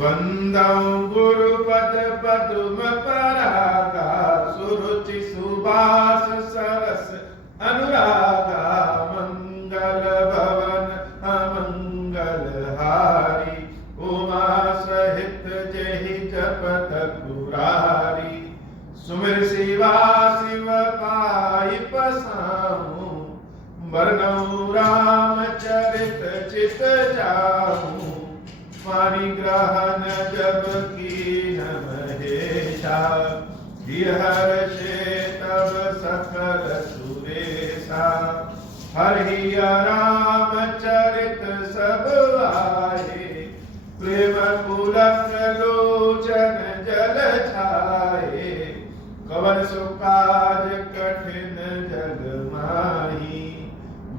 वंदौ गुरुपद पद्म परागा, सुरुचि सुबास सरस अनुरागा, मंगल भवन अमंगल हारी, उमा सहित जेहि जपत पुरारी, सुमिर शिवा शिव पाई पसाऊं, वर्णौ राम चरित चित जाऊं, पानी ग्रहण जब कीन महेशा, हर्षे तब सकल सुरेशा, हरि राम चरित सब आए, प्रेम पुलक लोचन जल छाए, कवन सुकाज कठिन जग माही,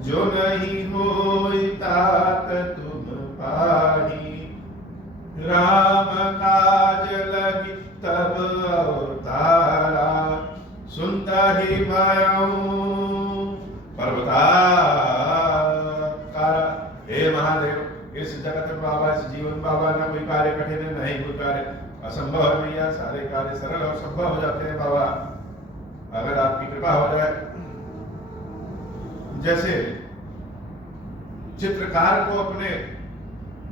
जो नहीं होई तात तुम पाही, राम काज लगी तब अवतारा, सुनता ही भयऊ पर्वताकारा। हे महादेव, इस जगत में बाबा, इस जीवन बाबा, ना कोई कार्य कठिन है, नहीं कोई कार्य असंभव है भैया, सारे कार्य सरल और संभव हो जाते हैं बाबा, अगर आपकी कृपा हो जाए। जैसे चित्रकार को अपने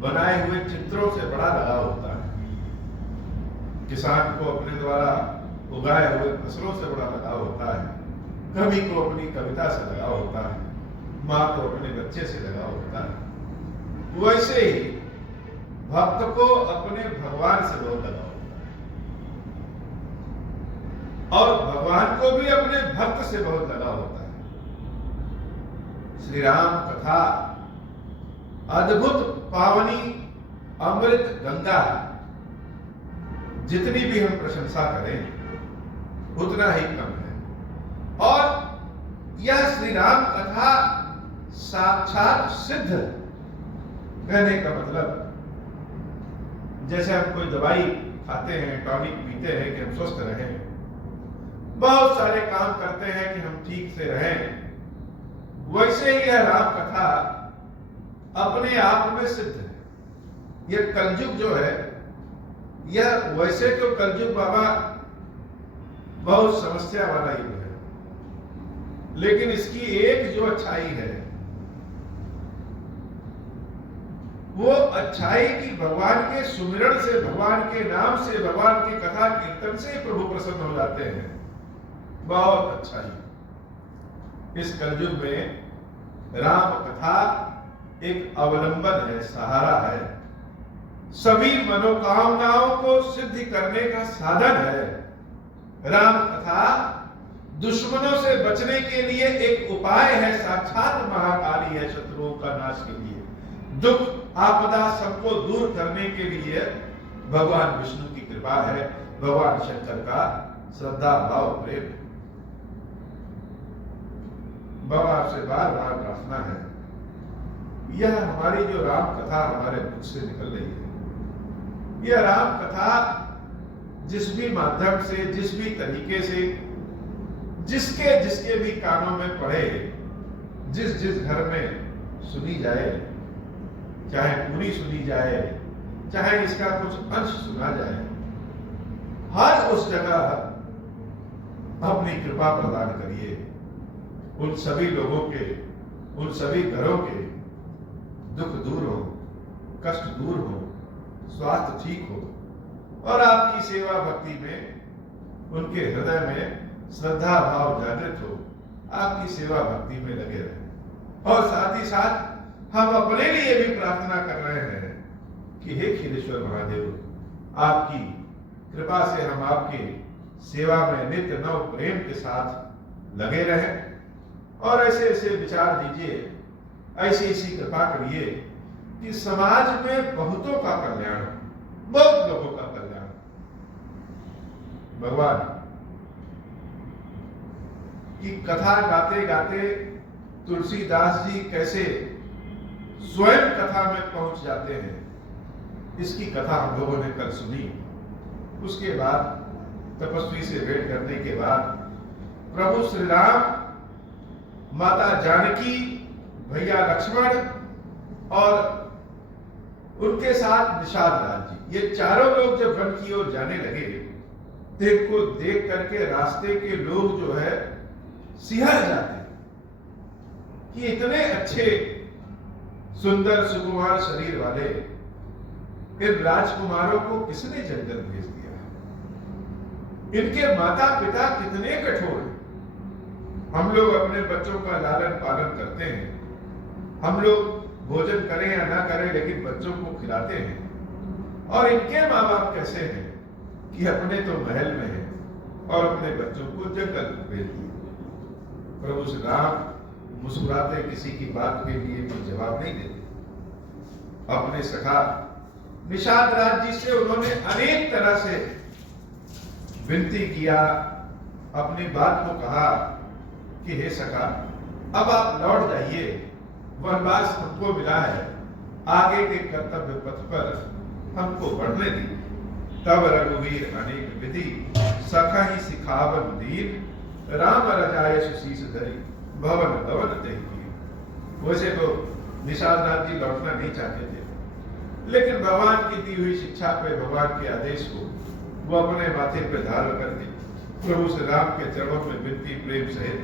बनाए हुए चित्रों से बड़ा लगाव होता है, किसान को अपने द्वारा उगाए हुए फसलों से बड़ा लगाव होता है, कवि को अपनी कविता से लगाव होता है, माँ को अपने बच्चे से लगाव होता है। वैसे ही भक्त को अपने भगवान से बहुत लगाव होता है और भगवान को भी अपने भक्त से बहुत लगाव होता है। श्री राम कथा अद्भुत पावनी अमृत गंगा है, जितनी भी हम प्रशंसा करें उतना ही कम है। और यह श्री राम कथा साक्षात सिद्ध, कहने का मतलब जैसे हम कोई दवाई खाते हैं, टॉनिक पीते हैं कि हम स्वस्थ रहें, बहुत सारे काम करते हैं कि हम ठीक से रहें, वैसे ही यह राम कथा अपने आप में सिद्ध है। यह कलयुग जो है, यह वैसे तो कलयुग बाबा बहुत समस्या वाला युग है, लेकिन इसकी एक जो अच्छाई है वो अच्छाई की भगवान के सुमिरन से, भगवान के नाम से, भगवान की कथा कीर्तन से प्रभु प्रसन्न हो जाते हैं। बहुत अच्छाई। इस कलयुग में राम कथा एक अवलंबन है, सहारा है, सभी मनोकामनाओं को सिद्ध करने का साधन है। राम कथा दुश्मनों से बचने के लिए एक उपाय है, साक्षात महाकाली है शत्रुओं का नाश के लिए, दुख आपदा सबको दूर करने के लिए भगवान विष्णु की कृपा है, भगवान शंकर का श्रद्धा भाव प्रेम। बाबा से बार बार प्रार्थना है, यह हमारी जो राम कथा हमारे मुख से निकल रही है, यह राम कथा जिस भी माध्यम से, जिस भी तरीके से, जिसके जिसके भी कानों में पड़े, जिस जिस घर में सुनी जाए, चाहे पूरी सुनी जाए, चाहे इसका कुछ अंश सुना जाए, हर उस जगह अपनी कृपा प्रदान करिए। उन सभी लोगों के, उन सभी घरों के दुख दूर हो, कष्ट दूर हो, स्वास्थ्य ठीक हो और आपकी सेवा भक्ति में उनके हृदय में श्रद्धा भाव जागृत हो, आपकी सेवा भक्ति में लगे रहे। और साथ ही साथ हम अपने लिए भी प्रार्थना कर रहे हैं कि हे खिलेश्वर महादेव, आपकी कृपा से हम आपकी सेवा में नित्य नव प्रेम के साथ लगे रहें और ऐसे ऐसे विचार दीजिए, ऐसी ऐसी कृपा करिए कि समाज में बहुतों का कल्याण, बहुत लोगों का कल्याण। भगवान की कथा गाते गाते तुलसीदास जी कैसे स्वयं कथा में पहुंच जाते हैं, इसकी कथा हम लोगों ने कल सुनी। उसके बाद तपस्वी से भेंट करने के बाद प्रभु श्री राम, माता जानकी, भैया लक्ष्मण और उनके साथ निषाद राज जी, ये चारों लोग जब वन की ओर जाने लगे तो इनको देख करके रास्ते के लोग जो है सिहर जाते कि इतने अच्छे सुंदर सुकुमार शरीर वाले इन राजकुमारों को किसने जंगल भेज दिया? इनके माता पिता कितने कठोर हैं। हम लोग अपने बच्चों का लालन पालन करते हैं, हम लोग भोजन करें या ना करें लेकिन बच्चों को खिलाते हैं, और इनके माँ बाप कैसे हैं कि अपने तो महल में हैं और अपने बच्चों को जंगल भेज दिए। प्रभु श्री राम मुस्कुराते किसी की बात के लिए कोई जवाब नहीं देते। अपने सखा निषाद राज जी से उन्होंने अनेक तरह से विनती किया, अपनी बात को कहा कि हे सखा, अब आप लौट जाइए, वनवास हमको मिला है, आगे के कर्तव्य पथ पर हमको बढ़ने दी। तब रघुवीर अनेक विधि सखा ही सिखावन दीन, राम रजाय सुशीष धरी भवन भवन तेही। वैसे तो निषाद नाथ जी लौटना नहीं चाहते थे, लेकिन भगवान की दी हुई शिक्षा पे, भगवान के आदेश को वो अपने माथे पे धारण करके प्रभु श्री राम के चरणों में विनती प्रेम सहित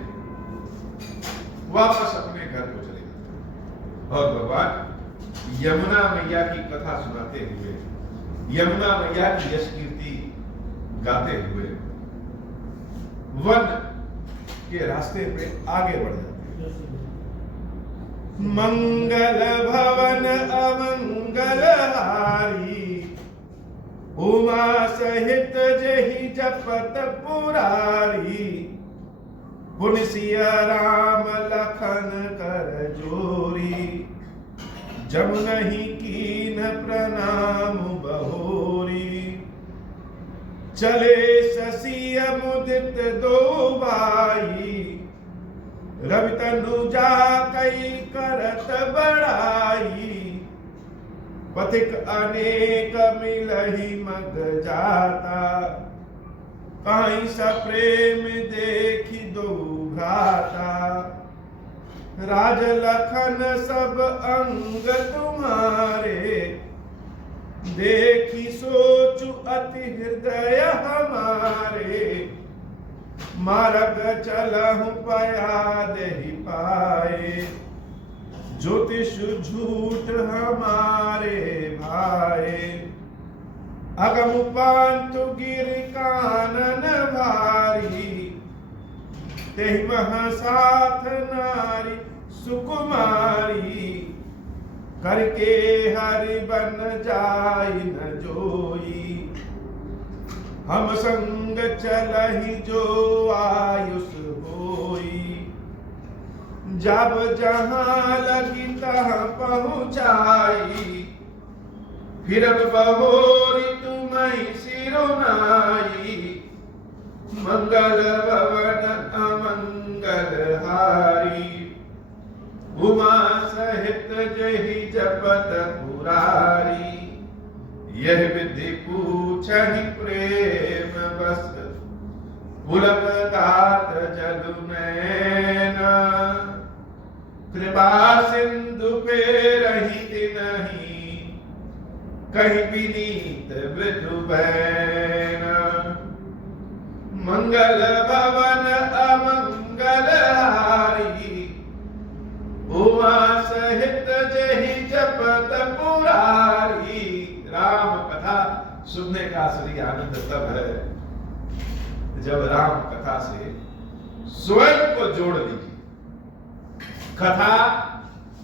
वापस अपने घर को चले गए। और भगवान यमुना मैया की कथा सुनाते हुए, यमुना मैया की यश कीर्ति गाते हुए वन के रास्ते पे आगे बढ़ जाते हैं। मंगल भवन अमंगल हारी, उमा सहित जहि जपत पुरारी, पुन सिया राम लखन कर जोरी, जमुनहि कीन प्रणाम बहोरी। चले शशि मुदित दो भाई, रवि तनुजा कई करत बड़ाई, पथिक अनेक मिलहि मग जाता, कहीं सा प्रेम देखी दो भ्राता। राज लखन सब अंग तुम्हारे, देखी सोचु अति हृदय हमारे। मार्ग चलहु पया देहि पाए, ज्योतिष झूठ हमारे भाए। अगम पांतु गिर कानन भारी, तेहि वहाँ साथ नारी सुकुमारी। करके हरि बन जाई न जोई, हम संग चलहि जो आयुष होई। जब जहाँ लगी तहाँ पहुँचाई, फिरब बहोरी तुम्हें सिरुनाई। मंगल भवन अमंगल हारी, उमा सहित जहि जपत पुरारी। यह विधि पूछहि प्रेम बस, पुलक दात जलु नैना। कृपा सिंधु पे रही तिनहि, कहि विनीत मृदु बैना। मंगल भवन अमंगल हारी, उमा सहित जहि जपत पुरारी। राम कथा सुनने का असली आनंद तब है जब राम कथा से स्वयं को जोड़ लीजिए। कथा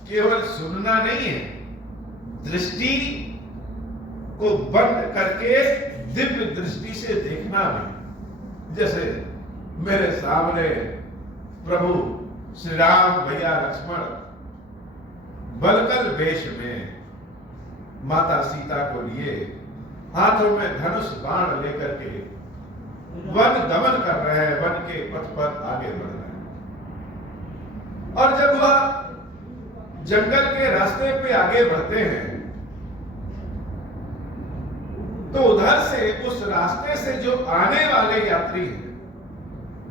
केवल सुनना नहीं है, दृष्टि को बंद करके दिव्य दृष्टि से देखना भी। जैसे मेरे सामने प्रभु श्री राम भैया लक्ष्मण बलकल वेश में माता सीता को लिए हाथों में धनुष बाण लेकर के वन गमन कर रहे हैं, वन के पथ पर आगे बढ़ रहे हैं। और जब वह जंगल के रास्ते पे आगे बढ़ते हैं तो उधर से, उस रास्ते से जो आने वाले यात्री हैं,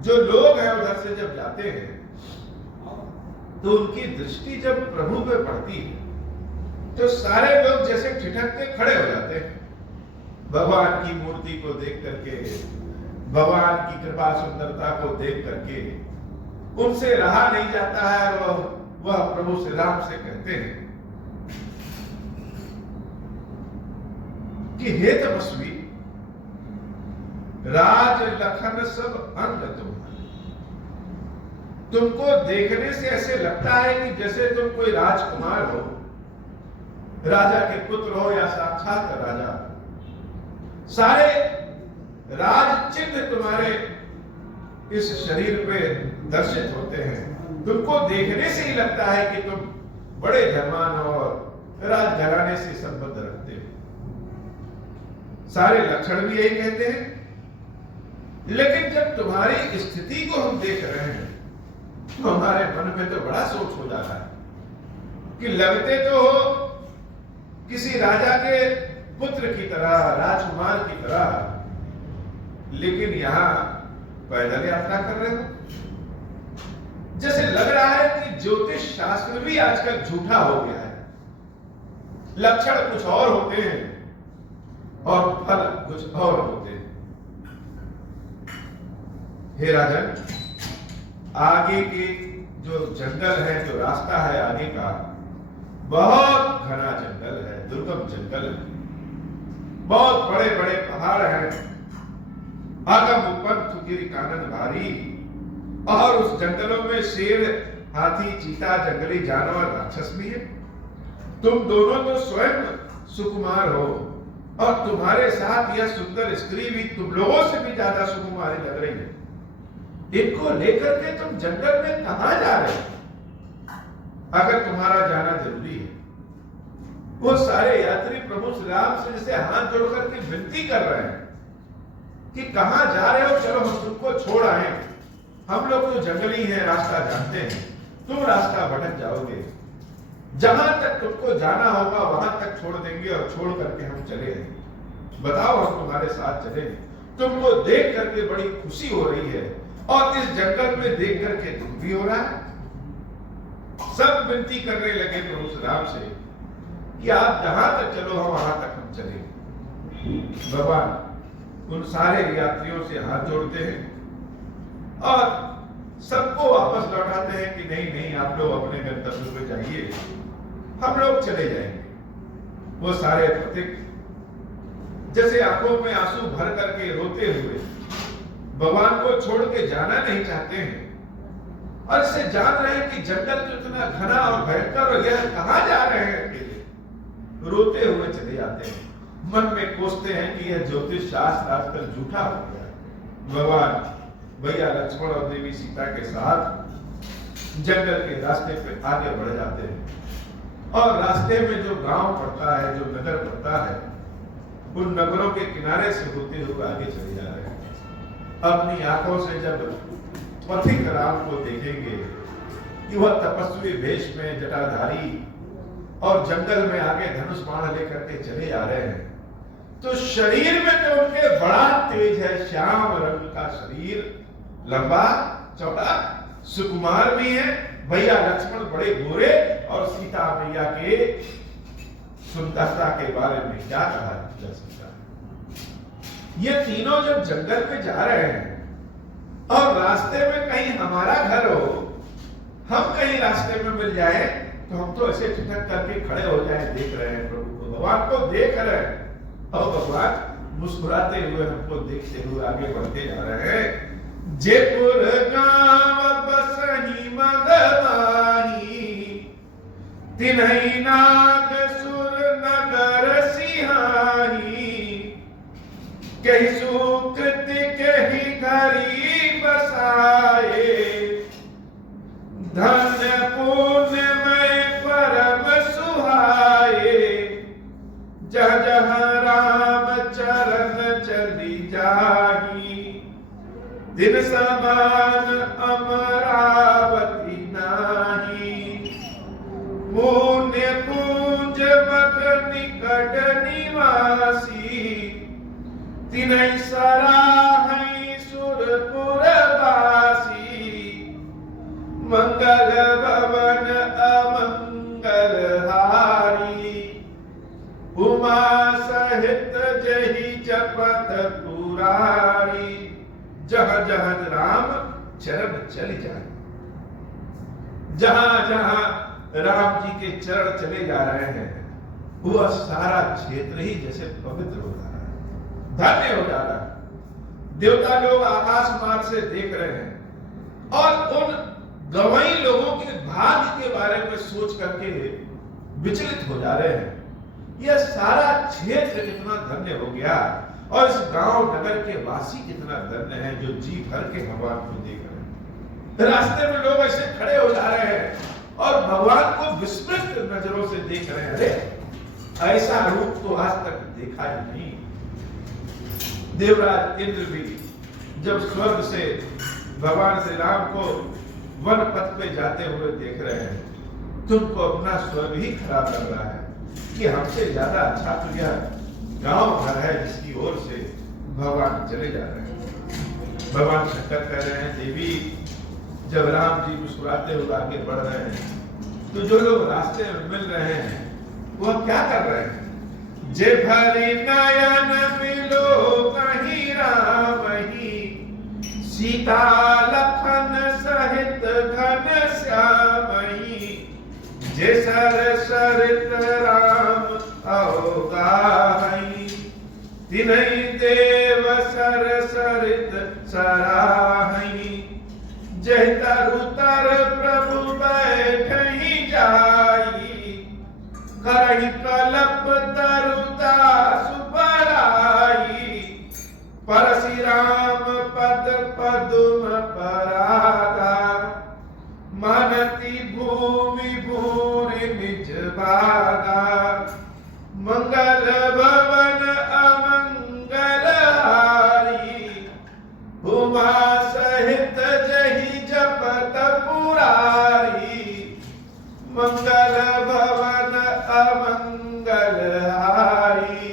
जो लोग हैं, उधर से जब जाते हैं तो उनकी दृष्टि जब प्रभु पे पड़ती है तो सारे लोग जैसे ठिठक के खड़े हो जाते हैं। भगवान की मूर्ति को देख करके, भगवान की कृपा सुंदरता को देख करके उनसे रहा नहीं जाता है। वह प्रभु श्री राम से कहते हैं कि हे तपस्वी, राज लखन सब अंग तुम्हारे, तुमको देखने से ऐसे लगता है कि जैसे तुम कोई राजकुमार हो, राजा के पुत्र हो या साक्षात राजा। सारे राज चिन्ह तुम्हारे इस शरीर पे दर्शित होते हैं। तुमको देखने से ही लगता है कि तुम बड़े धनवान और राजघराने से संबंध रखते हो। सारे लक्षण भी यही कहते हैं। लेकिन जब तुम्हारी स्थिति को हम देख रहे हैं तो हमारे मन में तो बड़ा सोच हो जाता है कि लगते तो हो किसी राजा के पुत्र की तरह, राजकुमार की तरह, लेकिन यहां पैदल यात्रा कर रहे हो। जैसे लग रहा है कि ज्योतिष शास्त्र भी आजकल झूठा हो गया है। लक्षण कुछ और होते हैं और फल कुछ और होते हैं। हे राजन, आगे के जो जंगल है, जो रास्ता है आगे का, बहुत घना जंगल है, दुर्गम जंगल है, बहुत बड़े बड़े पहाड़ हैं, आगम उपंथ गिरि कानन भारी, और उस जंगलों में शेर, हाथी, चीता, जंगली जानवर, राक्षस भी है। तुम दोनों तो स्वयं सुकुमार हो और तुम्हारे साथ यह सुंदर स्त्री भी तुम लोगों से भी ज्यादा सुकुमारी लग रही है। इनको लेकर के तुम जंगल में कहां जा रहे हो? अगर तुम्हारा जाना जरूरी है। वो सारे यात्री प्रभु श्री राम से जैसे हाथ जोड़ करके विनती कर रहे हैं कि कहां जा रहे हो, चलो हम तुमको छोड़ आए। हम लोग तो जंगली हैं, रास्ता जानते हैं, तुम रास्ता भटक जाओगे। जहां तक तुमको जाना होगा वहां तक छोड़ देंगे और छोड़ करके हम चले जाएंगे। बताओ, हम तुम्हारे साथ चलेंगे। तुमको देख करके बड़ी खुशी हो रही है और इस जंगल में देख करके दुख भी हो रहा है। सब विनती करने लगे प्रभु श्री राम से कि आप जहां तक चलो हम वहां तक हम चलेंगे। भगवान उन सारे यात्रियों से हाथ जोड़ते हैं और सबको वापस लौटाते हैं कि नहीं नहीं, आप लोग अपने गंतव्य पे जाइए, हम लोग चले जाएंगे। वो सारे पथिक जैसे आंखों में आंसू भर करके रोते हुए भगवान को छोड़ के जाना नहीं चाहते हैं और इसे जान रहे हैं कि जंगल तो इतना घना और भयंकर, और यह कहां जा रहे हैं अकेले। रोते हुए चले जाते हैं। मन में कोसते हैं कि यह ज्योतिष शास्त्र आजकल झूठा हो गया है। भगवान भैया लक्ष्मण और देवी सीता के साथ जंगल के रास्ते पे आगे बढ़ जाते हैं और रास्ते में जो गांव पड़ता है, जो नगर पड़ता है, उन नगरों के किनारे से होते हुए आगे चले जा रहे हैं। अपनी आंखों से जब पथिक राम को देखेंगे कि वह तपस्वी वेश में जटाधारी और जंगल में आगे धनुष बाण लेकर के चले जा रहे हैं, तो शरीर में तो उनके बड़ा तेज है। श्याम रंग का शरीर, लंबा चौड़ा, सुकुमार भी है। भैया लक्ष्मण बड़े गोरे, और सीता मैया के सुंदरता के बारे में क्या कहा जा सकता है। ये तीनों जब जंगल में जा रहे हैं और रास्ते में कहीं हमारा घर हो, हम कहीं रास्ते में मिल जाए तो हम तो ऐसे ठिठक करके खड़े हो जाए। देख रहे हैं प्रभु को, भगवान को देख रहे हैं और भगवान मुस्कुराते हुए हमको देखते हुए आगे बढ़ते जा रहे हैं। जयपुर गांव बसही मगवाही, तिन्हई नाग सुर नगर सिहाही, कही सुकृति कही घरी बसाए, धन पुण्य में परम सुहाए, जह जह राम चरण चली जाही, दिन समान अमरावती नाही, पुण्य पूंज मग निकट निवासी, तिन्हई सराहई सुरपुर बासी, मंगल भवन अमंगल हारी, उमा सहित जही जपत पुरारी, जहाँ जहाँ राम चरण चले जाए, जहां जहां राम जी के चरण चले जा रहे हैं, वह सारा क्षेत्र ही जैसे पवित्र हो जा रहा है, धन्य हो जा रहा है। देवता लोग आकाश मार्ग से देख रहे हैं और उन गवाही लोगों के भाग्य के बारे में सोच करके विचलित हो जा रहे हैं। यह सारा क्षेत्र कितना धन्य हो गया और इस गांव नगर के वासी कितना धन्य है जो जी भर के भगवान को देख रहे हैं। रास्ते में लोग ऐसे खड़े हो जा रहे हैं और भगवान को विस्मित नजरों से देख रहे हैं। अरे ऐसा रूप तो आज तक देखा ही नहीं। देवराज इंद्र भी जब स्वर्ग से भगवान श्री राम को वन पथ पे जाते हुए देख रहे हैं, तुमको अपना स्वर्ग ही खराब लग रहा है कि हमसे ज्यादा अच्छा तो यह गांव घर है जिसकी ओर से भगवान चले जा रहे हैं। भगवान शंकर कह रहे हैं, देवी जब राम जी मुस्कुराते हुए आगे बढ़ रहे हैं तो जो लोग रास्ते में मिल रहे हैं वह क्या कर रहे हैं? जे भरी नयन मिलो कहीं राम ही, सीता लखन सहित घन श्यामई, जे सर सरित राम अवगाहई, तिन्हि देव सर सरित सराहई, जय तरुतर प्रभु बैठहि जाई, करहि कलप तरुता सुपराई, परशुराम पद पदुम परागा, मानती भूमि भूरि निज भागा, मंगल भवन अमंगल हारी, उमा सहित जहि जपत पुरारी, मंगल भवन अमंगल हारी,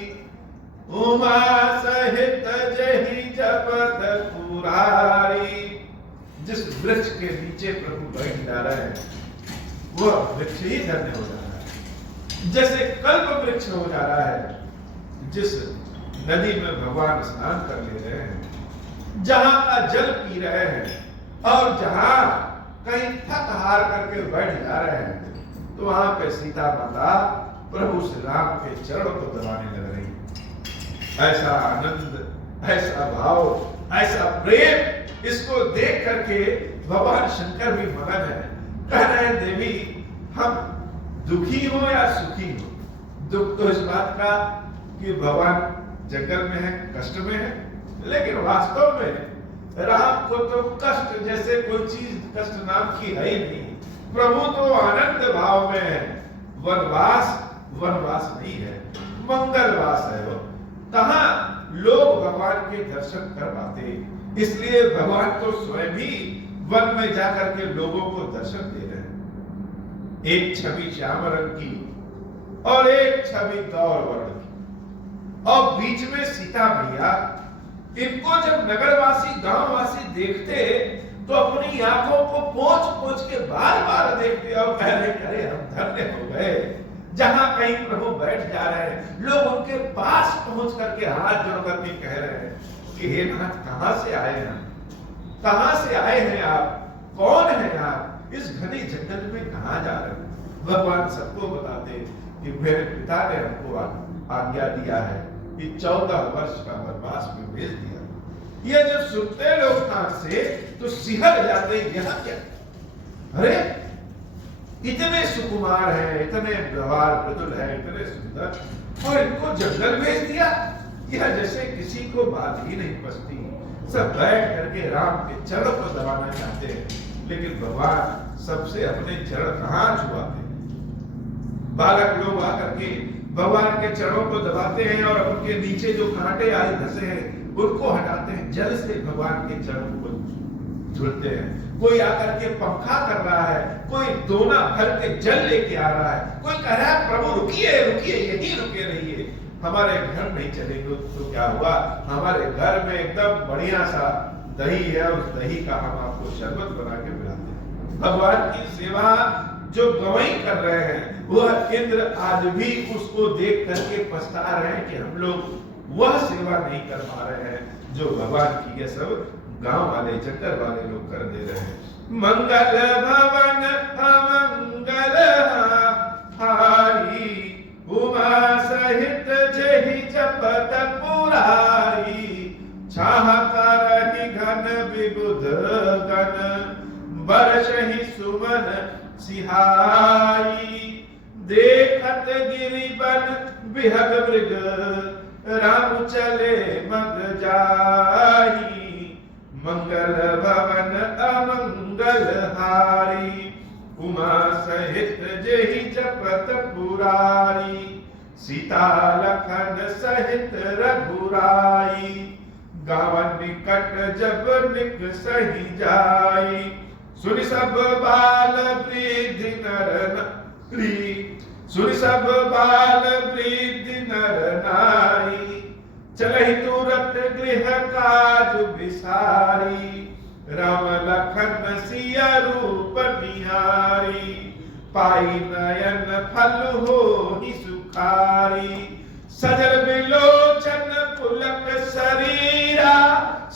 उमा सहित जहि जपत पुरारी। जिस वृक्ष के नीचे प्रभु बैठ जा रहे हैं वह वृक्ष ही धन्य हो जा रहा है, जैसे कल्प वृक्ष हो जा रहा है। जिस नदी में भगवान स्नान कर ले रहे हैं, जहां का जल पी रहे हैं और जहां कहीं थक हार करके बैठ जा रहे हैं, तो वहां पे सीता माता प्रभु श्री राम के चरणों को दबाने लग रही। ऐसा आनंद, ऐसा भाव, ऐसा प्रेम, इसको देख करके भगवान शंकर भी मगन है। कह रहे हैं, देवी हम दुखी हो या सुखी हो, दुख तो इस बात का कि भगवान जंगल में है, कष्ट में है, लेकिन वास्तव में राम को तो कष्ट जैसे कोई चीज कष्ट नाम की है ही नहीं। प्रभु तो आनंद भाव में है। वनवास वनवास नहीं है, मंगलवास है वो। कहां लोग भगवान के दर्शन कर पाते, इसलिए भगवान तो स्वयं भी वन में जाकर के लोगों को दर्शन दे रहे हैं। एक छवि श्याम रंग की और एक छवि गौर वर्ण की, और बीच में सीता मैया। इनको जब नगरवासी गांववासी देखते तो अपनी आंखों को पोंछ पोंछ के बार बार देखते और कह रहे, अरे हम धन्य हो गए। जहां कहीं प्रभु बैठ जा रहे हैं, लोग उनके पास पहुंच करके हाथ जोड़ करके कह रहे हैं कि हे नाथ, कहां से आए हैं? कहां से आए हैं आप? कौन है आप? इस घने जंगल में कहां जा रहे हैं? भगवान सबको बताते कि मेरे पिता ने हमको आज्ञा दिया है कि 14 वर्ष का वनवास में भेज दिया। ये जब सुनते लोग कान से तो सिहर जाते, यह क्या? अरे इतने सुकुमार है, इतने व्यवहार मृदुल है, इतने सुंदर, और इनको जंगल भेज दिया। यह जैसे किसी को बात ही नहीं पचती। सब बैठ करके राम के चरण को दबाना चाहते हैं, लेकिन भगवान सबसे अपने चरण कहां छुआते। बालक लोग आकर के भगवान के चरणों को दबाते हैं और उनके नीचे जो कांटे आए धसे हैं उनको हटाते हैं, जल से भगवान के चरणों को झुलते हैं। कोई आकर के पंखा कर रहा है, कोई दोना भर के जल लेके आ रहा है, कोई कह रहा है प्रभु रुकिए रुकिए, यही रुके रहिए, हमारे घर नहीं चलेंगे। तो क्या हुआ, हमारे घर में एकदम बढ़िया सा दही है, उस दही का हम आपको शरबत बना के पिलाते हैं। भगवान की सेवा जो गवाही कर रहे हैं, वह इंद्र आज भी उसको देख करके पछता रहे हैं कि हम लोग वह सेवा नहीं कर पा रहे हैं जो भगवान की ये सब गांव वाले चक्कर वाले लोग कर दे रहे हैं। मंगल भवन अमंगल हारी, उमा सहित जहि जपत पुरारी, चाहता रही घन विबुध गण, बरसहि सुमन सिहाई, देखत गिरिबन बिहग मृग, राम चले मग जाही, मंगल भवन अमंगल हारी, उमा सहित जहि जपत पुरारी, सीता लखन सहित रघुराई, गावन निकट जब निक सही जाई, सुनि सब बाल वृद्ध नर नारी, सुनि सब बाल वृद्ध नर नारी, चलहि तुरत गृह काज विसारी, राम लखन सिया रूप निहारी, पाई नयन फल होहि सुखारी, सजल बिलोचन पुलक शरीरा,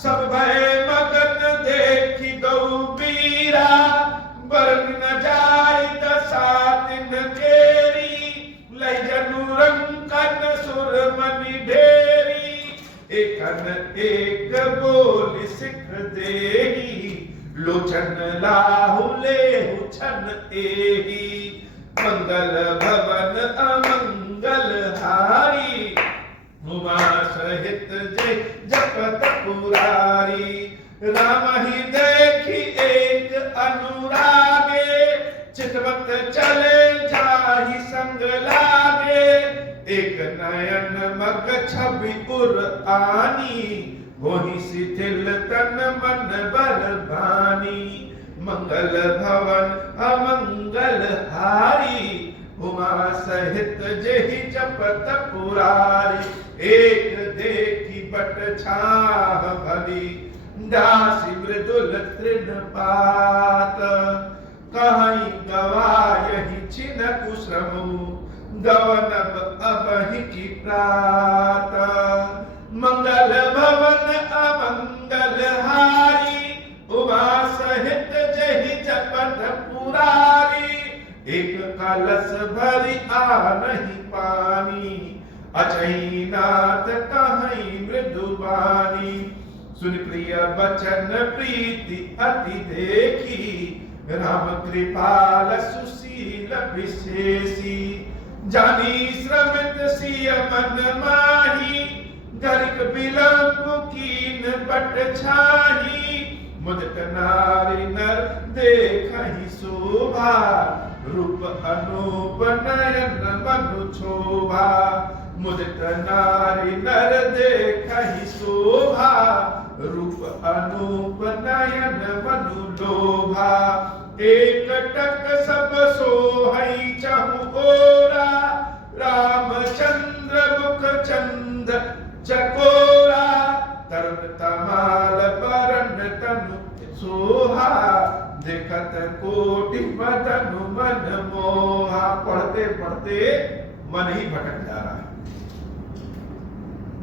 सब भय मगन देखि गौ बीरा, बरन न जाय दशा दिन केरी, लय जनु रंकन सुर मनि ढेरी, एकन एक बोल सिख देही, लोचन लाहु लेहु छन एही, मंगल भवन अमंगल हारी, उमा सहित जय जपत पुरारी, राम ही देखी एक अनुरागे, चितवत चले जाहि संग लागे, एक नयन मग छवि उर आनी, वही शिथिल तन मन बल भानी, मंगल भवन अमंगल हारी, उमा सहित जहि जपत पुरारी, एक देखी बट छाह भली, दासी मृदुल तृण पात, कहीं गवायहि छिन कुश्रमु, गवनब अबहि की प्रात, मंगल भवन अमंगल हारी, उमा सहित जहि जपत पुरारी, एक कलश भरी आनहि पानी, अचहि नाथ कहीं मृदुबानी, सुन प्रिय बचन प्रीति अति देखी, राम कृपाल सुशील विशेषी, जानी श्रमित सिय मन माही, गरिक विलंब कीन बट छाही, मुदित नारी नर देखहि शोभा, रूप अनूप नयन मनु शोभा, मुदित नारी नर देखहि शोभा, रूप अनूप नयन मनु लोभा, एक टक सब सोहै चहु ओरा, रामचंद्र मुख चंद चकोरा, तरुण तमाल बरन तनु सोहा, देखत कोटि मदनु मन मोहा। पढ़ते पढ़ते मन ही भटक जा रहा है।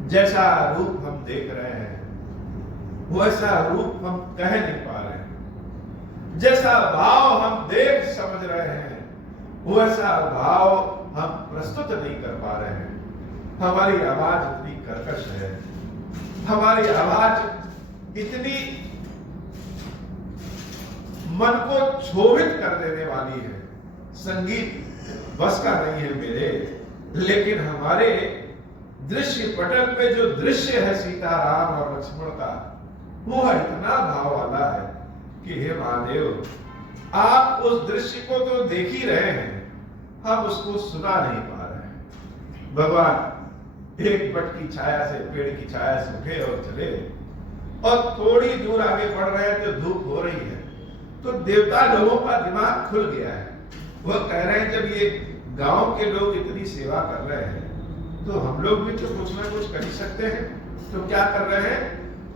जैसा रूप हम देख रहे हैं वैसा रूप हम कह नहीं पा रहे हैं, जैसा भाव हम देख समझ रहे हैं वैसा भाव हम प्रस्तुत नहीं कर पा रहे हैं। हमारी आवाज इतनी कर्कश है, हमारी आवाज इतनी मन को क्षोभित कर देने वाली है। संगीत बस का नहीं है मेरे, लेकिन हमारे दृश्य पटल पे जो दृश्य है सीता राम और लक्ष्मण का, वो इतना भाव वाला है कि हे महादेव, आप उस दृश्य को तो देख ही रहे हैं, हम उसको सुना नहीं पा रहे हैं। भगवान एक बट की छाया से, पेड़ की छाया से उठे और चले, और थोड़ी दूर आगे बढ़ रहे हैं तो धूप हो रही है, तो देवता लोगों का दिमाग खुल गया है। वह कह रहे हैं जब ये गांव के लोग इतनी सेवा कर रहे हैं तो हम लोग भी तो कुछ ना कुछ कर ही सकते हैं। तो क्या कर रहे हैं,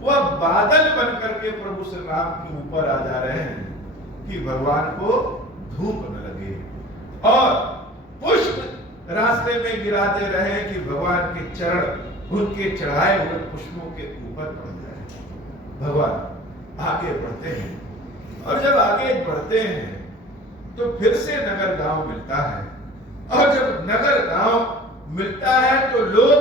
वह बादल बन करके प्रभु श्री राम के ऊपर आ जा रहे हैं कि भगवान को धूप न लगे, और पुष्प रास्ते में गिराते रहे कि भगवान के चरण उनके चढ़ाए हुए पुष्पों के ऊपर पड़ जाए। भगवान आगे बढ़ते हैं और जब आगे बढ़ते हैं तो फिर से नगर गांव मिलता है, और जब नगर गांव मिलता है तो लोग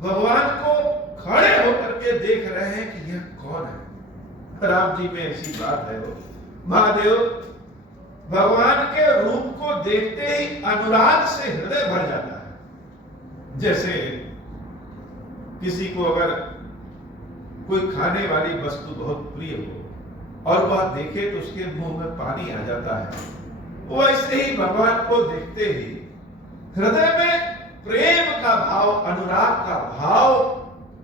भगवान को खड़े होकर के देख रहे हैं कि यह कौन है। राम जी में ऐसी बात है, वो महादेव भगवान के रूप को देखते ही अनुराग से हृदय भर जाता है। जैसे किसी को अगर कोई खाने वाली वस्तु बहुत प्रिय हो और वह देखे तो उसके मुंह में पानी आ जाता है, वैसे ही भगवान को देखते ही हृदय में प्रेम का भाव, अनुराग का भाव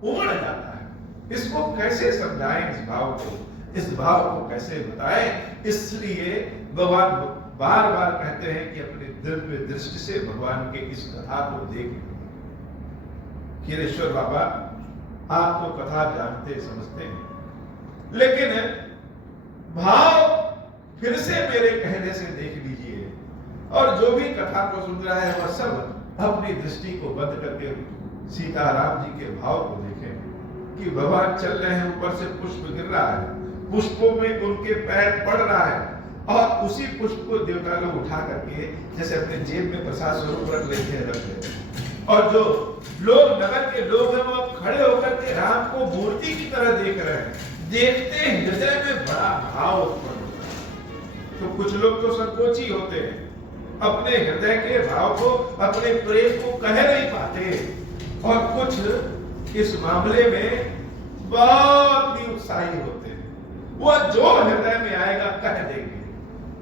उमड़ जाता है। इसको कैसे समझाएं, इस भाव को, इस भाव को कैसे बताएं? इसलिए भगवान बार बार कहते हैं कि अपनी दिव्य दृष्टि से भगवान के इस कथा को देखें। खीरेश्वर बाबा, आप तो कथा जानते समझते हैं, लेकिन भाव फिर से मेरे कहने से देख लीजिए, और जो भी कथा को सुन रहा है वह सब अपनी दृष्टि को बंद करके सीताराम जी के भाव को देखें कि भगवान चल रहे हैं, ऊपर से पुष्प गिर रहा है, पुष्पों में उनके पैर पड़ रहा है, और उसी पुष्प को देवता लोग उठा करके जैसे अपने जेब में प्रसाद स्वरूप रख लेते हैं, और जो लोग, नगर के लोग हैं, वो खड़े होकर के राम को मूर्ति की तरह देख रहे हैं। देखते हृदय में बड़ा भाव उत्पन्न होता है। तो कुछ लोग तो संकोची होते हैं, अपने हृदय के भाव को, अपने प्रेम को कह नहीं पाते, और कुछ इस मामले में बहुत ही उत्साही होते हैं, वह जो हृदय में आएगा कह देंगे।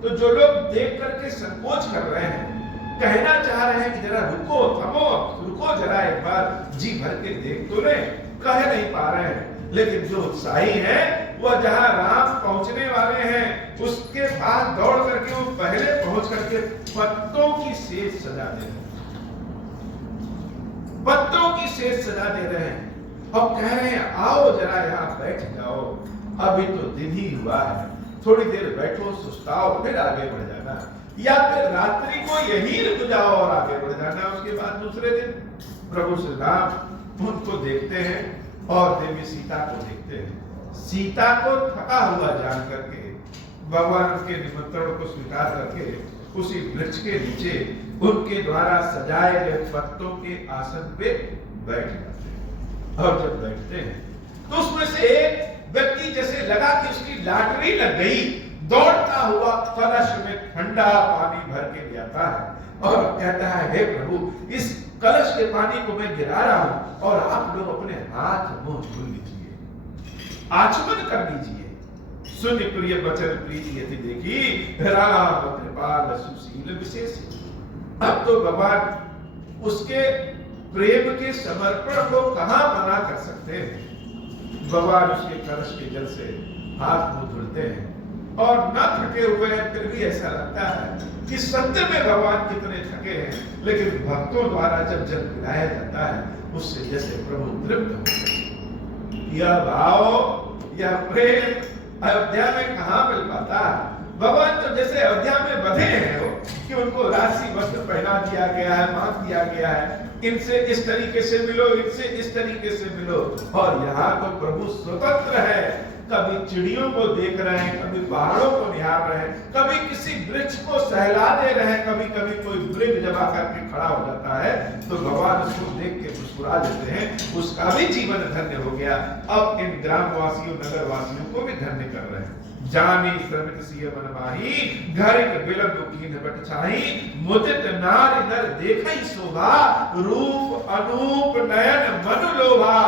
तो जो लोग देख करके संकोच कर रहे हैं, कहना चाह रहे हैं कि जरा रुको, थमो, रुको जरा, एक बार जी भर के देख तो ले, कह नहीं पा रहे हैं। लेकिन जो उत्साही है वह जहां राम पहुंचने वाले हैं उसके बाद दौड़ करके वो पहले पहुंच करके पत्तों की सेज सजा दे रहे हैं, पत्तों की सेज सजा दे रहे हैं, और कह रहे हैं आओ जरा यहाँ बैठ जाओ, अभी तो दिन ही हुआ है, थोड़ी देर बैठो, सुस्ताओ, फिर आगे बढ़ जाना, या फिर रात्रि को यहीं रुक जाओ और आगे बढ़ जाना। उसके बाद दूसरे दिन प्रभु श्री राम उनको देखते हैं और देवी सीता को देखते हैं। सीता को थका हुआ जान करके भगवान के निमंत्रण को स्वीकार करके उसी वृक्ष के नीचे उनके द्वारा सजाए गए पत्तों के आसन पे बैठ जाते हैं। और जब बैठते हैं तो उसमें से एक व्यक्ति जैसे लगा कि उसकी लॉटरी लग गई, दौड़ता हुआ कलश में ठंडा पानी भर के ले आता है और कहता है, हे प्रभु, इस कलश के पानी को मैं गिरा रहा हूं और आप लोग अपने हाथ मुंह धुल लीजिए, आचमन कर लीजिए। सुन प्रिय वचन प्रीति यदि देखी, राम कृपाल सुशील विशेष। अब तो भगवान उसके प्रेम के समर्पण को कहां मना कर सकते हैं। भगवान उसके कलश के जल से हाथ मुंह धुलते हैं और न थके हुए हैं, फिर भी ऐसा लगता है कि सत्य में भगवान कितने थके हैं, लेकिन भक्तों द्वारा जब जल पिलाया जाता है उससे जैसे प्रभु तृप्त होते हैं। यह भाव, यह प्रेम अयोध्या में कहां मिल पाता। भगवान तो जैसे अयोध्या में बंधे हैं वो, कि उनको राशि वस्त्र पहना दिया गया है, बांध दिया गया है, इनसे इस तरीके से मिलो, इनसे इस तरीके से मिलो। और यहाँ तो प्रभु स्वतंत्र है, कभी चिड़ियों को देख रहे हैं, कभी पहाड़ों को निहार रहे हैं, कभी किसी वृक्ष को सहला दे रहे हैं, कभी कभी कोई वृक्ष जमा करके खड़ा हो जाता है तो भगवान उसको देख के मुस्कुरा देते हैं, उसका भी जीवन धन्य हो गया। अब इन ग्रामवासियों, नगर वासियों को भी धन्य कर रहे हैं। जानी श्रमित सिय मन माही, घर के विलंब कीन बट छाई, मुदित नार नर देखई शोभा, रूप अनूप नयन मन लोभा।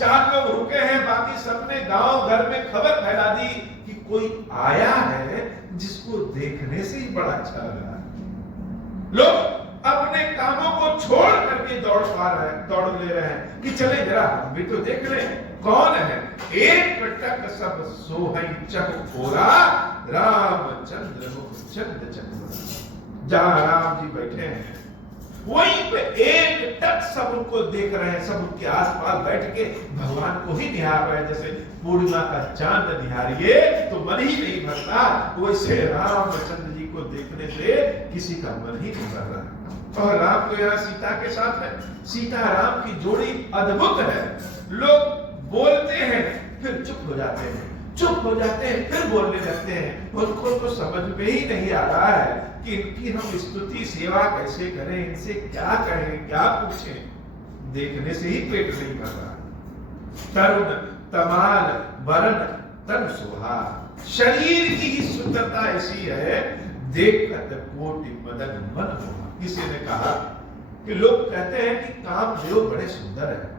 चार लोग रुके हैं, बाकी सबने गांव घर में खबर फैला दी कि कोई आया है जिसको देखने से ही बड़ा अच्छा लग रहा है। लोग अपने कामों को छोड़ करके दौड़ ले रहे हैं कि चले जरा हम भी तो देख रहे हैं कौन है। एक टक सब सोहई चक खोरा, रामचंद्र मुख चंद चकोरा। जहां राम जी बैठे हैं वहीं पे एक टक सब उनको देख रहे हैं, सब उनके आसपास बैठ के भगवान को ही निहार रहे हैं। जैसे पूर्णिमा का चांद निहारिए तो मन ही नहीं भरता, वैसे रामचंद्र जी को देखने से किसी का मन ही नहीं भर रहा। और राम तो यहाँ सीता के साथ है। सीता राम की जोड़ी अद्भुत है। लोग बोलते हैं फिर चुप हो जाते हैं, चुप हो जाते हैं फिर बोलने लगते हैं। उनको तो समझ में ही नहीं आ रहा है कि इनकी हम स्तुति सेवा कैसे करें, इनसे क्या कहें, क्या पूछें। देखने से ही पेट नहीं भर रहा। तरुण तमाल वरण तन सुहा, शरीर की ही सुंदरता ऐसी है, देखत कोटि मदन मन हुआ। किसी ने कहा कि लोग कहते हैं कि कामदेव बड़े सुंदर है,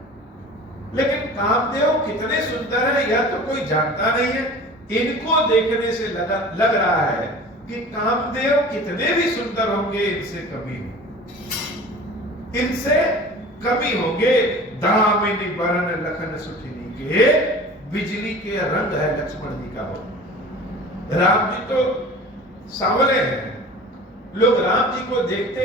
लेकिन कामदेव कितने सुंदर है यह तो कोई जानता नहीं है। इनको देखने से लग रहा है कि कामदेव कितने भी सुंदर होंगे इनसे कमी हो, इनसे कमी होंगे। दामिनी वरण लखन सुठिनी के, बिजली के रंग है लक्ष्मण जी का हो। राम जी तो सांवले हैं। लोग राम जी को देखते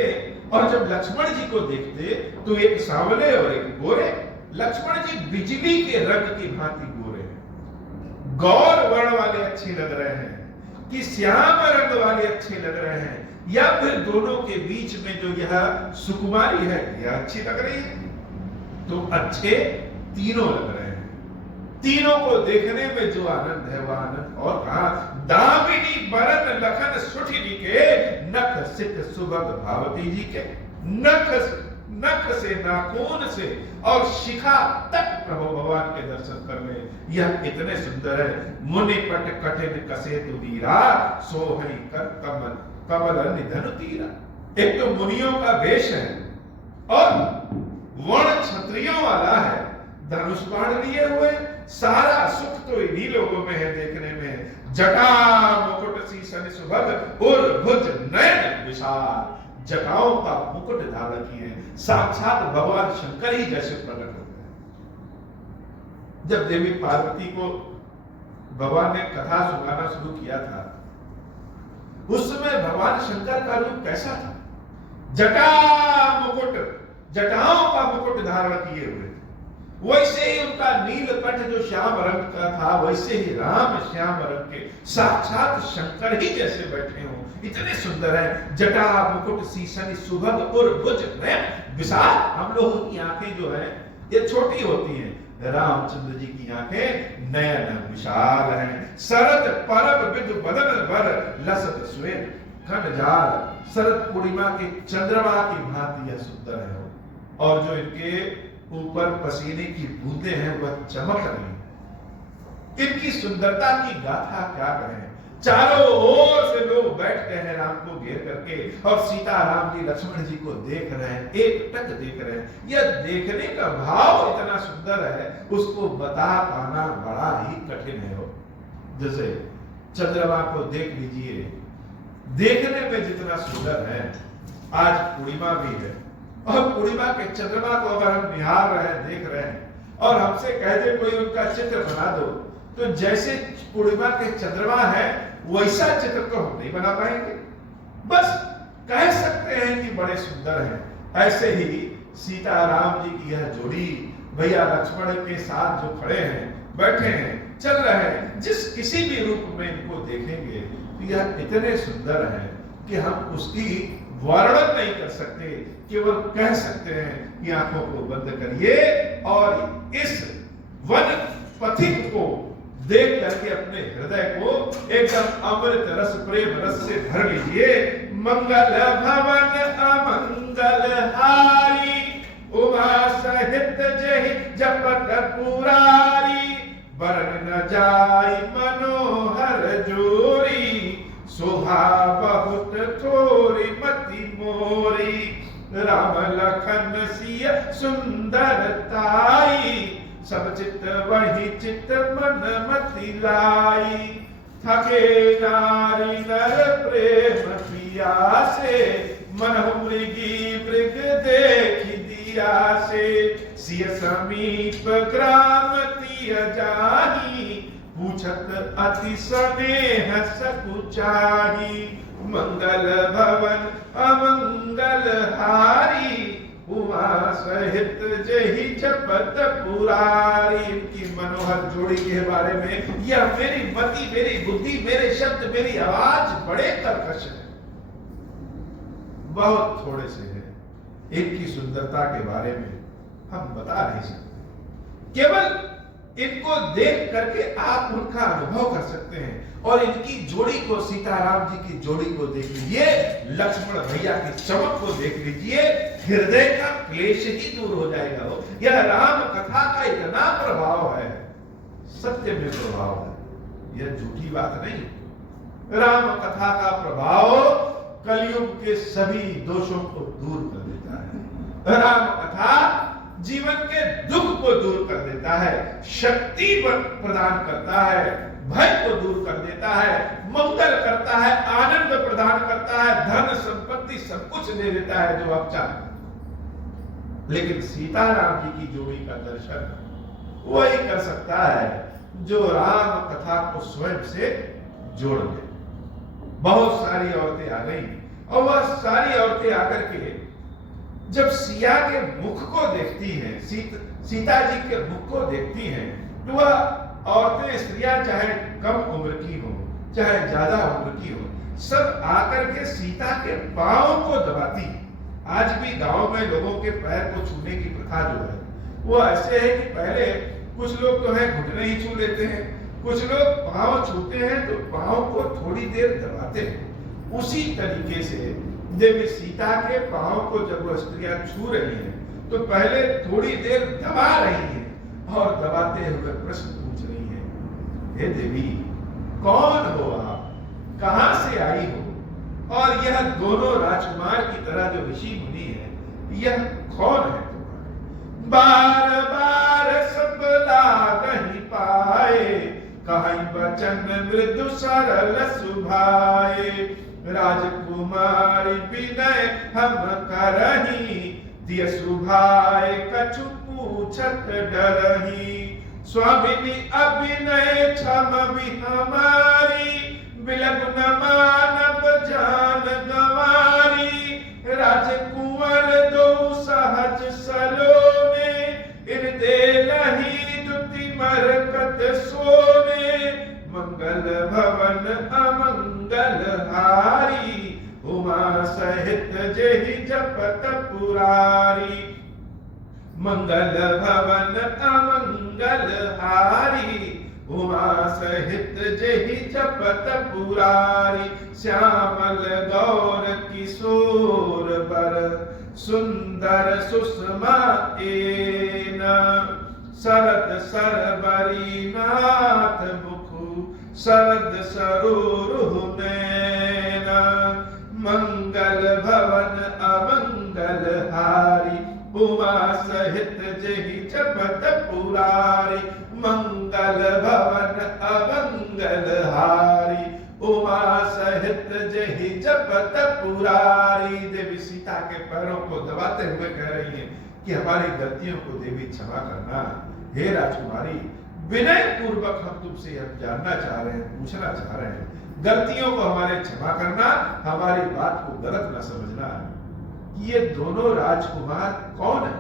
और जब लक्ष्मण जी को देखते तो एक सांवले और एक गोरे। लक्ष्मण जी बिजली के रंग की भांति गोरे हैं। गौर वर्ण वाले अच्छे लग रहे हैं कि श्याम रंग वाले अच्छे लग रहे हैं, या फिर दोनों के बीच में जो यह सुकुमारी है यह अच्छी लग रही है। तो अच्छे तीनों लग रहे हैं। तीनों को देखने में जो आनंद है वह आनंद और कहा। दामिनी वरण लखन सुठिनी के, नख सित सुभग भावती जी के। नख से नाखून से और शिखा तक प्रभु भगवान के दर्शन कर ले। यह कितने सुंदर है। मुनि पट कठिन कसे तुदीरा, सोहई कर कमल कमल निधन तीरा। एक तो मुनियों का वेश है और वर्ण क्षत्रियों वाला है, धनुष बाण लिए हुए। सारा सुख तो इन्हीं लोगों में है देखने में। जटा मुकुट सीसन सुभग और भुज नयन विशाल। जटाओं का मुकुट धारण किए, साक्षात भगवान शंकर ही जैसे प्रकट होते हैं। जब देवी पार्वती को भगवान ने कथा सुनाना शुरू किया था, उस समय भगवान शंकर का रूप कैसा था? जटा मुकुट, जटाओं का मुकुट धारण किए हुए। वैसे ही उनका नीलकंठ जो श्याम रंग का था, वैसे ही राम श्याम रंग के साक्षात शंकर ही जैसे बैठे हों, इतने सुंदर है। जटा मुकुट सीसन सुभग और भुज नयन विशाल। हम लोगों की आंखें जो है ये छोटी होती हैं, रामचंद्र जी की आंखें नयन विशाल हैं। शरद परब विद बदन भर लसत श्वेत खंड जाल। शरद पूर्णिमा के चंद्रमा की भांति यह सुंदर है। और जो इनके ऊपर पसीने की बूंदें हैं वह चमक रही हैं। इनकी सुंदरता की गाथा क्या कहें। चारों ओर से लोग बैठ गए हैं राम को घेर करके, और सीता राम जी लक्ष्मण जी को देख रहे हैं, एक टक देख रहे हैं। यह देखने का भाव इतना सुंदर है, उसको बता पाना बड़ा ही कठिन है। हो जैसे चंद्रमा को देख लीजिए, देखने में जितना सुंदर है। आज पूर्णिमा भी है, और पूर्णिमा के चंद्रमा को अगर हम निहार रहे हैं, देख रहे हैं, और हमसे कह दे कोई उनका चित्र बना दो, तो जैसे पूर्णिमा के चंद्रमा है वैसा चित्र तो हम नहीं बना पाएंगे। बस कह सकते हैं कि बड़े सुंदर हैं। ऐसे ही सीता राम जी की यह जोड़ी, भैया लक्ष्मण के साथ जो खड़े हैं, बैठे हैं, चल रहे हैं, जिस किसी भी रूप में इनको देखेंगे तो यह इतने सुंदर हैं कि हम उसकी वर्णन नहीं कर सकते, केवल कह सकते हैं कि आंखों को बंद करिए और इस वन पथिक को देख करके अपने हृदय को एकदम अमृत रस प्रेम रस से भर लीजिए। मंगल भवन अमंगल हारी, उमा सहित जहि जपत पुरारी। वरण न जाय मनोहर जोरी, शोभा बहुत थोरी मति मोरी। राम लखन सिय सुंदरताई, सब चित्त वही चित्त मन मति लाई। थके नारी नर प्रेम पियासे, मन मृगी मृग देख दिया से। सिय समीप ग्राम तिय जाही, पूछत अति स्नेह सकुचाही। मंगल भवन अमंगल हारी, उमा सहित जहि जपत पुरारी। इनकी मनोहर जोड़ी के बारे में यह मेरी मति, मेरी बुद्धि, मेरे शब्द, मेरी आवाज बड़े कर्कश है, बहुत थोड़े से है। एक की सुंदरता के बारे में हम बता नहीं सकते। केवल इनको देख करके आप उनका अनुभव कर सकते हैं। और इनकी जोड़ी को, सीताराम जी की जोड़ी को देख लीजिए, लक्ष्मण भैया की चमक को देख लीजिए, हृदय का क्लेश ही दूर हो जाएगा। वो यह राम कथा का इतना प्रभाव है, सत्य में प्रभाव है, यह झूठी बात नहीं। राम कथा का प्रभाव कलयुग के सभी दोषों को दूर कर देता है। राम कथा जीवन के दुख को दूर कर देता है, शक्ति प्रदान करता है, भय को दूर कर देता है, मंगल करता है, आनंद प्रदान करता है, धन संपत्ति सब कुछ दे देता है जो आप चाहते। लेकिन सीताराम जी की जोड़ी का दर्शन वही कर सकता है जो राम कथा को स्वयं से जोड़ दे। बहुत सारी औरतें आ गई और वह सारी औरतें आकर के जब सिया के मुख को देखती हैं, सीता जी के मुख को देखती हैं, तो वह औरतें, स्त्रियां चाहे कम उम्र की हो चाहे ज्यादा उम्र की हो, सब आकर के सीता के पांव को दबाती। आज भी गांव में लोगों के पैर को छूने की प्रथा जो है वो ऐसे है कि पहले कुछ लोग तो है घुटने ही छू लेते हैं, कुछ लोग पांव छूते हैं तो पांव को थोड़ी देर दबाते हैं। उसी तरीके से देवी सीता के पांव को जब वह स्त्रियां छू रही हैं तो पहले थोड़ी देर दबा रही हैं और दबाते हुए प्रश्न पूछ रही हैं, हे देवी कौन हो आप, कहां से आई हो, और यह दोनों राजकुमार की तरह जो ऋषि मुनि है यह कौन है तुम्हारे? बार बार सब लाग ही पाए, कहीं बचन मृदु सरल सुभाए, राजकुमारी विनय हम करही, दिय सुभाए कछु पूछत डरही, स्वामिनी अभिनय क्षम भी हमारी, बिलग न मानब जान गवारी, राजकुंवर दो सहज सलोने, हृदय नहीं दुति मरकत सोने, मंगल भवन अमंगल हारी, उमा सहित जेहि जपत पुरारी, मंगल भवन अमंगल हारी, उमा सहित जेहि जपत पुरारी, श्यामल गौर किशोर बर, सुंदर सुषमा एना, शरद सरबरी नाथ मुखु, शरद सरोरुह नैना, मंगल भवन अमंगल हारी, उमा सहित जेहि जपत पुरारी, मंगल भवन अमंगल हारी, उमा सहित जेहि जपत पुरारी। देवी सीता के पैरों को दबाते हुए कह रही हैं कि हमारी गलतियों को देवी क्षमा करना। हे राजकुमारी, विनय पूर्वक हम तुमसे यह जानना चाह रहे हैं, पूछना चाह रहे हैं, गलतियों को हमारे क्षमा करना, हमारी बात को गलत न समझना। ये दोनों राजकुमार कौन है?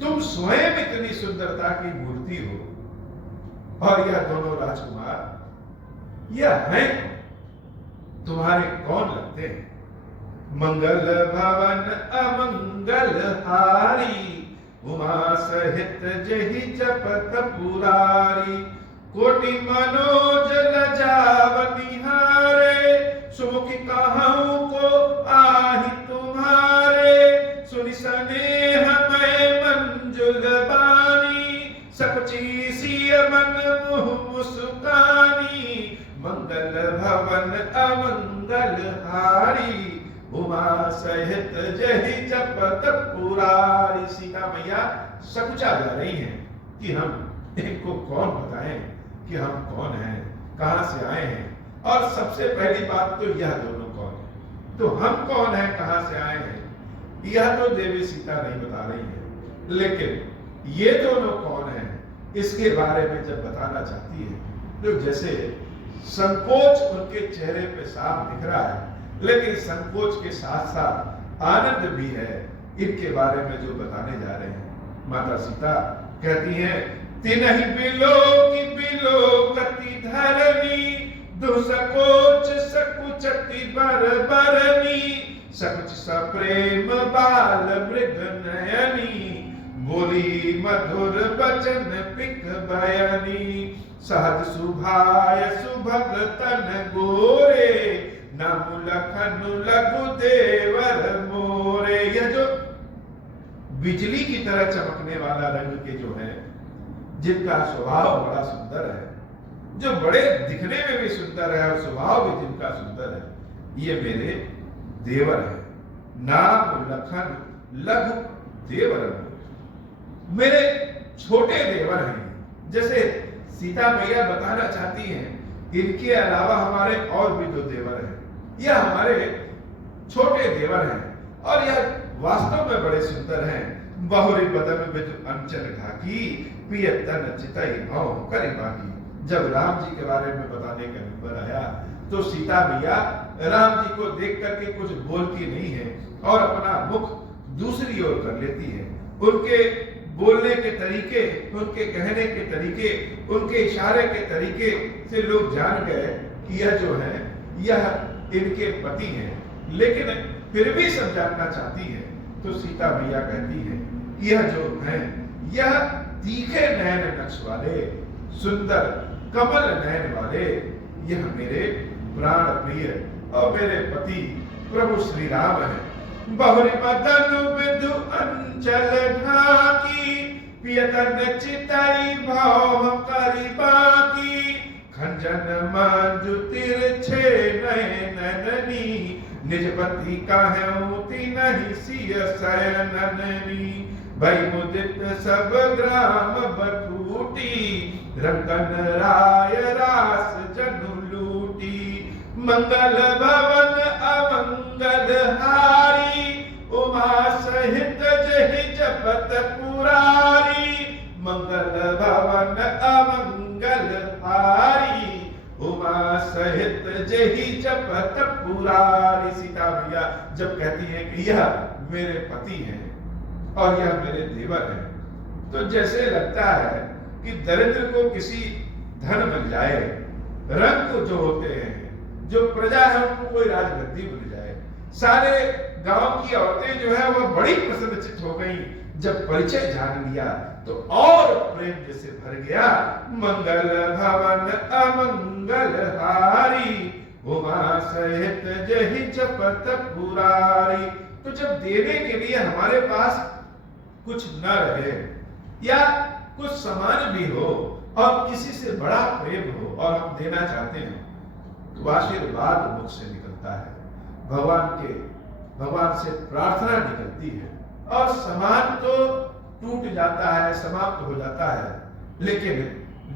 तुम स्वयं इतनी सुंदरता की मूर्ति हो और यह दोनों राजकुमार यह हैं तुम्हारे कौन लगते हैं? मंगल भवन अमंगल हारी, उमा सहित जेहि जपत पुरारी, कोटि मनोज लजाव निहारे, सुमुखी कहूं को आहि तुम्हारे, सुनि स्नेह मैं मंजुल बानी, सकुची सिय मन मुह मुस्कानी, मंगल भवन अमंगल हारी, उमा सहित जेहि जपत पुरारी। सीता मैया सकुचा जा रही हैं कि हम इनको कौन बताएं कि हम कौन हैं, कहां से आए हैं, और सबसे पहली बात तो यह दोनों कौन है, तो हम कौन हैं, कहां से आए हैं, यह तो देवी सीता नहीं बता रही है। लेकिन ये दोनों कौन हैं इसके बारे में जब बताना चाहती है तो जैसे संकोच उनके चेहरे पे साफ दिख रहा है, लेकिन संकोच के साथ साथ आनंद भी है इनके बारे में जो बताने जा रहे हैं। माता सीता कहती हैं, तिनहि बिलोकति धरनी, दुसकोच सकुचति बर बरनी, सकुच सप्रेम बाल मृग नयनी, बोली मधुर बचन पिक बयनी, सहज सुभाय सुभग तन गोरे, नामु लखन लघु देवर मोरे। यह जो बिजली की तरह चमकने वाला रंग के जो है, जिनका स्वभाव बड़ा सुंदर है, जो बड़े दिखने में भी सुंदर है और स्वभाव भी जिनका सुंदर है, ये मेरे देवर है। नाम लखन लघु देवर, मेरे छोटे देवर हैं। जैसे सीता मैया बताना चाहती हैं, इनके अलावा हमारे और भी दो देवर हैं, यह हमारे छोटे देवर हैं और यह वास्तव में बड़े सुंदर हैं। बहुरी बदन बिदु अंचल ढाकी, पिय तन चितई भौ करि बाकी। जब राम जी के बारे में बताने का नंबर आया तो सीता मैया राम जी को देख करके कुछ बोलती नहीं है और अपना मुख दूसरी ओर कर लेती है। उनके बोलने के तरीके, उनके कहने के तरीके, उनके इशारे के तरीके से लोग जान गए कि यह जो है यह इनके पति हैं। लेकिन फिर भी समझाना चाहती है तो सीता मैया कहती है कि यह जो है यह तीखे नयन नक्श वाले, सुंदर कमल नयन वाले, यह मेरे प्राण प्रिय और मेरे पति प्रभु श्री राम है। बहुरी बदन बिदु अंचल ढाकी, पियतन चितई भौ करि बाकी। खंजन मंजु तिरछे नयननी, निज पति काहूति नहीं सिय शयननी। भई मुदित सब ग्राम बटूटी, रंगन राय रास जनु लूटी। मंगल भवन अमंगल हारी, उमा सहित जहि जपत पुरारी। मंगल भवन अमंगल हारी, उमा सहित जहि जपत पुरारी। सीता मैया जब कहती है कि यह मेरे पति हैं और यह मेरे देवर हैं, तो जैसे लगता है कि दरिद्र को किसी धन मिल जाए, रंग जो होते हैं, जो प्रजा है उनको कोई राजगद्दी मिल जाए। सारे गांव की औरतें जो है वह बड़ी प्रसन्नचित्त हो गई। जब परिचय जान लिया तो और प्रेम जैसे भर गया। मंगल भवन अमंगल हारी, उमा सहित जहि जपत पुरारी। तो जब देने के लिए हमारे पास कुछ न रहे या कुछ सामान भी हो और किसी से बड़ा प्रेम हो और हम देना चाहते हैं तो आशीर्वाद मुख से निकलता है, भगवान से प्रार्थना निकलती है और सामान तो टूट जाता है, समाप्त हो जाता है, लेकिन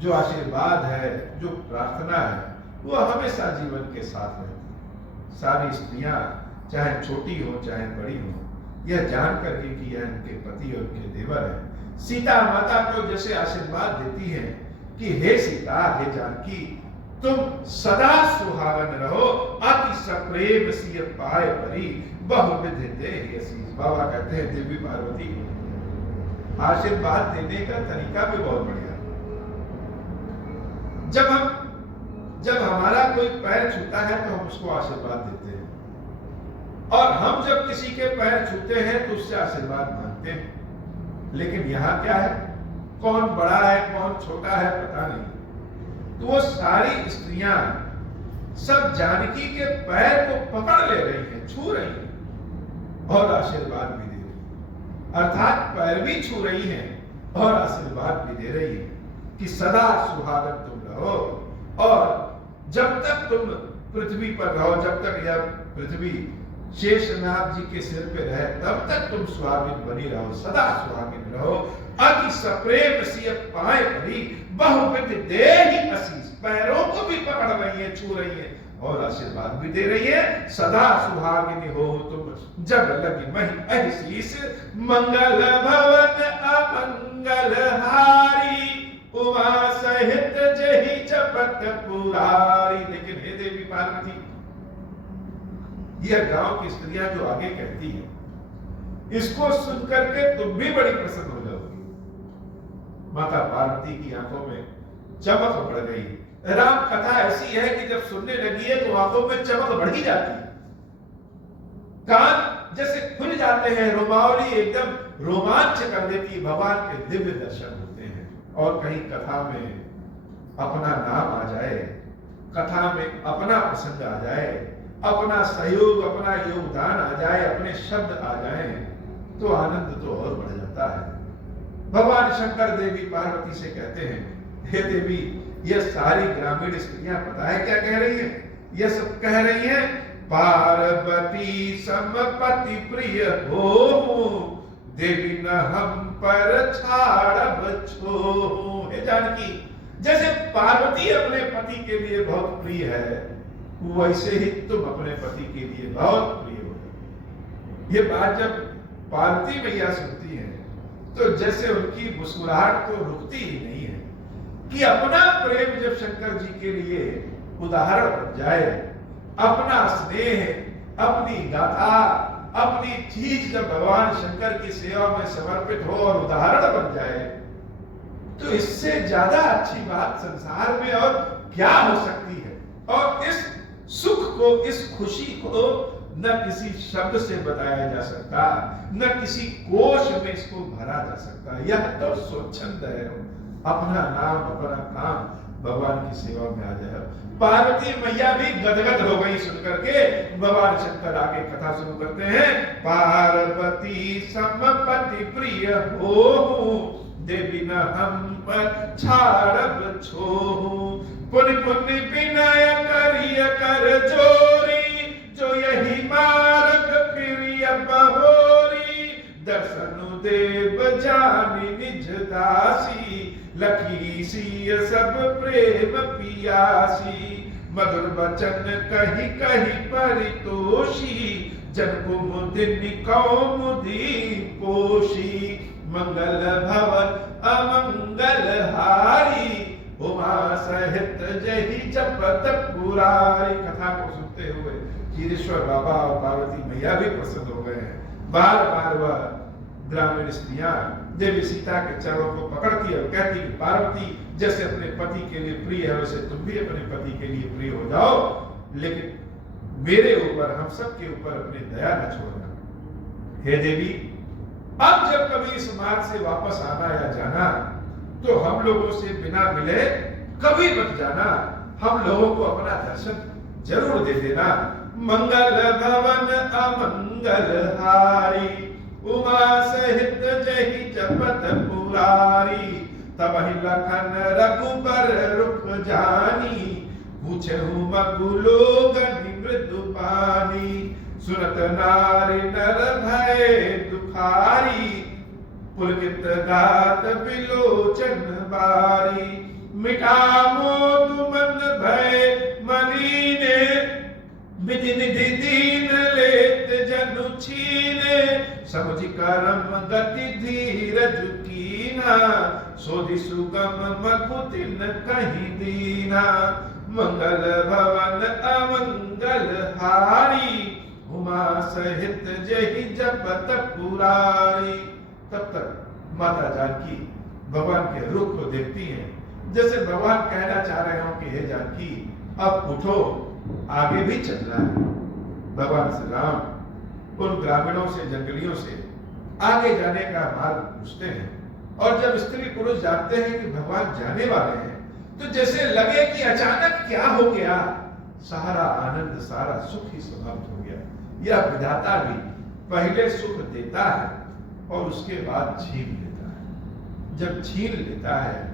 जो आशीर्वाद है, जो प्रार्थना है, वो हमेशा जीवन के साथ रहती है। सारी स्त्रियां चाहे छोटी हो चाहे बड़ी हो, यह जान करके कि यह इनके पति और इनके देवर है। सीता माता को जैसे आशीर्वाद देती है कि हे सीता, हे जानकी, तुम सदा सुहागन रहो, अति सप्रेम सिय पाए परी, बहुविध देहि असीस। बाबा कहते हैं देवी पार्वती को आशीर्वाद देने का तरीका भी बहुत बढ़िया। जब हमारा कोई पैर छूता है तो हम उसको आशीर्वाद देते हैं, और हम जब किसी के पैर छूते हैं तो उससे आशीर्वाद मांगते हैं। लेकिन यहाँ क्या है, कौन बड़ा है कौन छोटा है पता नहीं। तो वो सारी स्त्रियां सब जानकी के पैर को पकड़ ले रही हैं, छू रही हैं और आशीर्वाद भी दे रही हैं। अर्थात पैर भी छू रही हैं और आशीर्वाद भी दे रही हैं कि सदा सुहागन तुम रहो, और जब तक तुम पृथ्वी पर रहो, जब तक यह पृथ्वी शेषनाग जी के सिर पे रहे, तब तक तुम सुहागिन बनी रहो, सदा सुहागिन रहो। अति सप्रेम सिय पाए परी, बहुविध देहि असीस। पैरों को भी पकड़ रही है, छू रही है और आशीर्वाद भी दे रही है। सदा सुहागिनी हो तुम, जब लगी मही अहिशीस। मंगल भवन अमंगल हारी, उमा सहित जहि जपत पुरारी। लेकिन हे देवी पार्वती, यह गांव की स्त्रियां जो आगे कहती हैं, इसको सुनकर के तुम भी बड़ी प्रसन्न हो जाओगी। माता पार्वती की आंखों में चमक बढ़ गई। राम कथा ऐसी है कि जब सुनने लगी है तो आंखों में चमक बढ़ ही जाती है। कान जैसे खुल जाते हैं, रोमावली एकदम रोमांच कर देती है, भगवान के दिव्य दर्शन होते हैं। और कहीं कथा में अपना नाम आ जाए, कथा में अपना प्रसंग आ जाए, अपना सहयोग, अपना योगदान आ जाए, अपने शब्द आ जाए, तो आनंद तो और बढ़ जाता है। भगवान शंकर देवी पार्वती से कहते हैं, हे देवी, ये सारी ग्रामीण स्त्रियां पता है क्या कह रही हैं? ये सब कह रही हैं, पार्वती समपति प्रिय हो, देवी न हम पर छाड़ब छो। हे जानकी, जैसे पार्वती अपने पति के लिए बहुत प्रिय है, वैसे ही तुम अपने पति के लिए बहुत प्रिय हो। ये बात जब पार्वती मैया सुनती है तो जैसे उनकी मुस्कुराहट तो रुकती ही नहीं है कि अपना प्रेम जब शंकर जी के लिए उदाहरण बन जाए, अपना स्नेह, अपनी गाथा, अपनी चीज जब भगवान शंकर की सेवा में समर्पित हो और उदाहरण बन जाए, तो इससे ज्यादा अच्छी बात संसार में और क्या हो सकती है। और इस सुख को, इस खुशी को न किसी शब्द से बताया जा सकता, न किसी कोश में इसको भरा जा सकता। यह तो स्वच्छंद है, अपना नाम, अपना काम भगवान की सेवा में आ जाए। पार्वती मैया भी गदगद हो गई सुनकर के। भगवान शंकर आगे कथा शुरू करते हैं, पार्वती समपति प्रिय हो, देवी न हम पर छाड़ब छोहू, पुनि पुनि विनय करिय कर जोरी, जो यही मार्ग प्रिय बहोरी, दर्शनु देव जानि निज दासी, लखी सिय सब प्रेम पियासी, मधुर वचन कही कही परितोषी, जन कुमुदिनी कौमुदी पोषी, मंगल भवन अमंगल हारी, उमा सहित जही जपत पुरारी। कथा को सुनते हुए क्षीरेश्वर बाबा और पार्वती मैया भी प्रसन्न हो गए हैं। बार बार वह ग्रामीण स्त्रियां देवी सीता के चरणों को पकड़ती है और कहती है, पार्वती जैसे अपने पति के लिए प्रिय है, वैसे तुम भी अपने पति के लिए प्रिय हो जाओ, लेकिन मेरे ऊपर, हम सब के ऊपर अपनी दया न छोड़ना। हे देवी, अब जब कभी इस मार्ग से वापस आना या जाना, तो हम लोगों से बिना मिले कभी मत जाना, हम लोगों को अपना दर्शन जरूर दे देना। मंगल भवन अमंगल हारी, उमा सहित जही जपत पुरारी, तब ही लखन रघुबर रुख जानी, पूछहु मगुलोगनि मृदु पानी, सुनत नारी नर भय दुखारी, पुलकित गात विलोचन बारी, मिटा मोद मन भय मलीने, विधि निधि दीन लेत जनु छीने, समझ करम गति धीरज कीना, सोधि सुगम मकुतिन कहीं दीना, मंगल भवन अमंगल हारी, उमा सहित जहि जपत पुरारी। तब तक माता जानकी भगवान के रुख को देखती हैं, जैसे भगवान कहना चाह रहे हो कि हे जानकी, अब उठो, आगे भी चलना है। भगवान श्री राम उन ग्रामीणों से, जंगलियों से आगे जाने का मार्ग पूछते हैं, और जब स्त्री पुरुष जानते हैं कि भगवान जाने वाले हैं, तो जैसे लगे कि अचानक क्या हो गया, सारा आनंद, सारा सुख ही समाप्त हो गया। यह विधाता भी पहले सुख देता है और उसके बाद छीन लेता है। जब छीन लेता है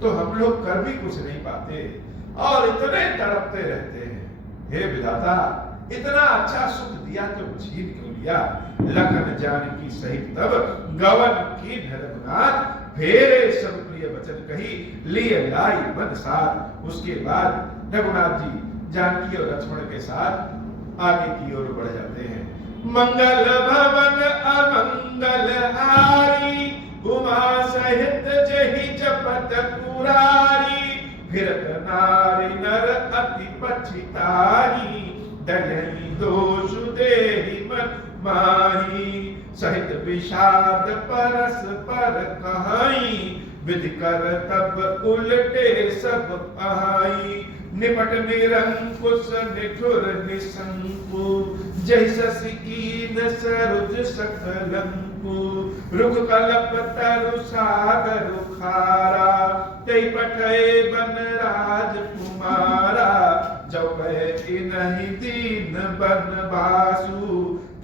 तो हम लोग कर भी कुछ नहीं पाते और इतने तड़पते रहते हैं। हे विधाता, इतना अच्छा सुख दिया तो छीन क्यों लिया? लखन जानकी सहित तब गवन की रघुनाथ, फेरे सब प्रिय वचन कही, लिए लाई मन साथ। उसके बाद रघुनाथ जी जानकी और लक्ष्मण के साथ आगे की ओर बढ़ जाते हैं। मंगल भवन अमंगल हारी, उमा सहित जहि जपत पुरारी, फिरत नारी नर अति पछिताई, दयहि दोष देहि मन माही, सहित विषाद परस पर कहाई, विधि कर तब उलटे सब आई, निपट निरंकुश निठुर निशंकु, जय शशि कीन सरुज सकलंकु रुख कलप तरु सागर खारा तै पठय बन राजकुमारा जब इन्हीं दीन बन बासु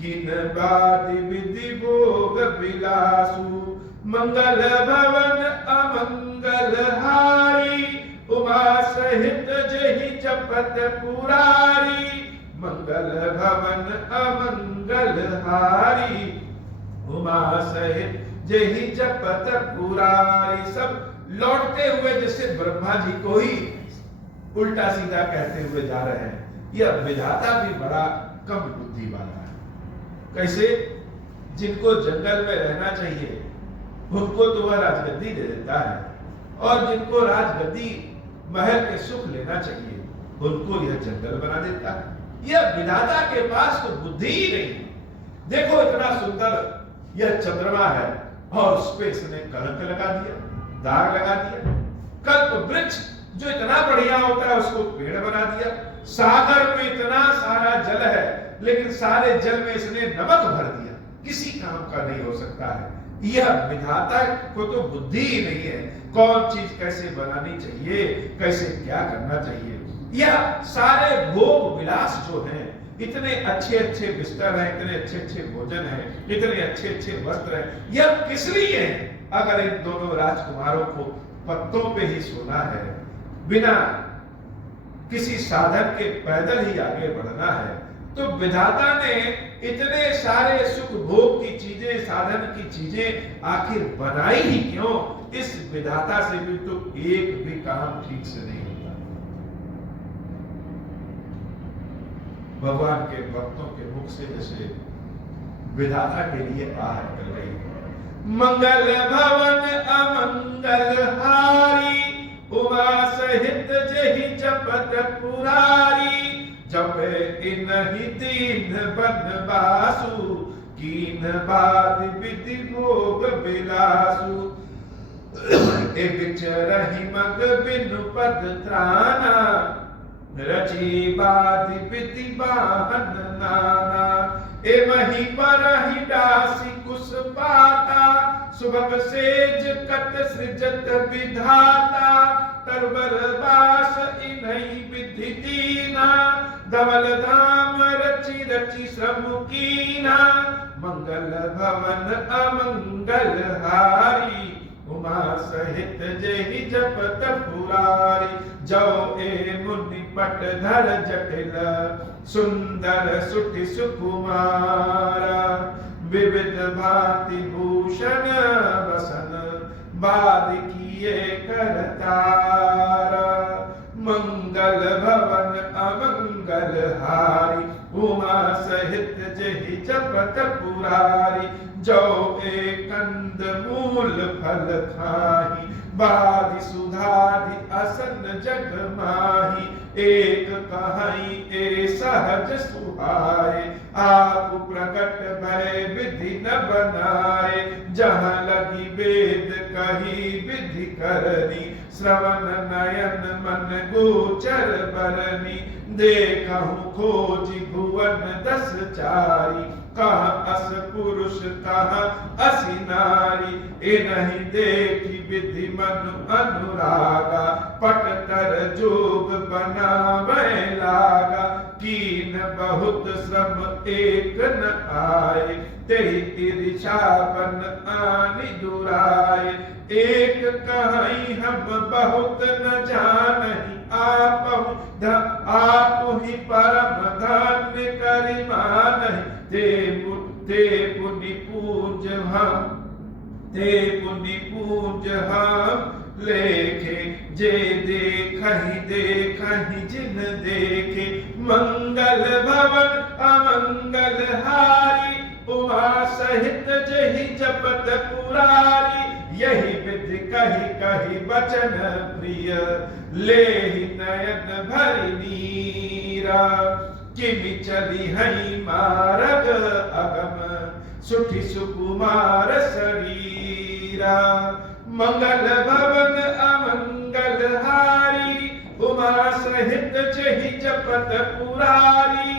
किन बादि विधि भोग विलासु मंगल भवन अमंगल हारी उमा सहित जहि जपत पुरारी मंगल भवन अमंगल हारी उमा सहित जहि जपत पुरारी। सब लौटते हुए जैसे ब्रह्मा जी को ही उल्टा सीधा कहते हुए जा रहे हैं। यह विधाता भी बड़ा कम बुद्धि वाला है। कैसे? जिनको जंगल में रहना चाहिए उनको तो वह राजगद्दी दे देता है, और जिनको राजगद्दी महल के सुख लेना चाहिए उनको यह जंगल बना देता है। यह विधाता के पास तो बुद्धि ही नहीं। देखो इतना सुंदर यह चंद्रमा है और उस पे इसने कलंक लगा दिया, दाग लगा दिया। कल्प वृक्ष जो इतना बढ़िया होता है उसको पेड़ बना दिया। सागर में इतना सारा जल है लेकिन सारे जल में इसने नमक भर दिया, किसी काम का नहीं हो सकता है। यह विधाता को तो बुद्धि ही नहीं है, कौन चीज कैसे बनानी चाहिए, कैसे क्या करना चाहिए। यह सारे भोग विलास जो हैं, इतने अच्छे अच्छे बिस्तर हैं, इतने अच्छे अच्छे भोजन हैं, इतने अच्छे अच्छे वस्त्र हैं, यह किस लिए है? अगर इन दोनों राजकुमारों को पत्तों पे ही सोना है, बिना किसी साधन के पैदल ही आगे बढ़ना है, तो विधाता ने इतने सारे सुख भोग की चीजें, साधन की चीजें आखिर बनाई ही क्यों? इस विधाता से भी तो एक भी काम ठीक से नहीं होता। भगवान के भक्तों के मुख से जैसे विधाता के लिए आह निकल रही है। मंगल भवन अमंगल हारी उमा सहित जहि जपत पुरारी जब इन्हीं दीन बन बासु कीन बाद विधि भोग विलासु ए बिचरहि मग बिनु पद त्राना रची बाधि विधि बाहन नाना ए मही पर ही डासी कुस पाता सुभग सेज कत सृजत विधाता तरबर बास इन्हीं विधि दीना धवल धाम रचि रचि श्रम कीना मंगल भवन अमंगल हारी उमा सहित जहि जपत पुरारी जो ए मुनि पट धर जटिल सुंदर सुठि सुकुमारा विविध भांति भूषण बसन बाद किए करतारा मंगल भवन अमंगल हारी उमा सहित जहि जपत पुरारी जो एक कंद मूल फल खाही बादि सुधादि असन जग माही एक कहाई ए सहज सुहाए आप प्रकट भय विधि न बनाए जहाँ लगी वेद कही विधि करनी श्रवण नयन मन गोचर बरनी देखहु खोजी भुवन 10 चारी कहाँ अस पुरुष कहाँ असी नारी ए नहीं देखी विधि मनु अनुरागा पट कर जोग बनावे लागा कीन बहुत श्रम एक न आए तेहि ईर्षा बन आनि दुराए एक कहीं हम बहुत न जानहि आप ही परम धन्य करिमानहि ते पुनि पूज हम लेखे जे देखहि जिन देखे मंगल भवन अमंगल हारी उमा सहित जहि जपत पुरारी यही विधि कही कही वचन प्रिय ले नयन भरि नीरा किमि चली हई मारग अगम सुठि सुकुमार शरीरा मंगल भवन अमंगल हारी उमा सहित जहि जपत पुरारी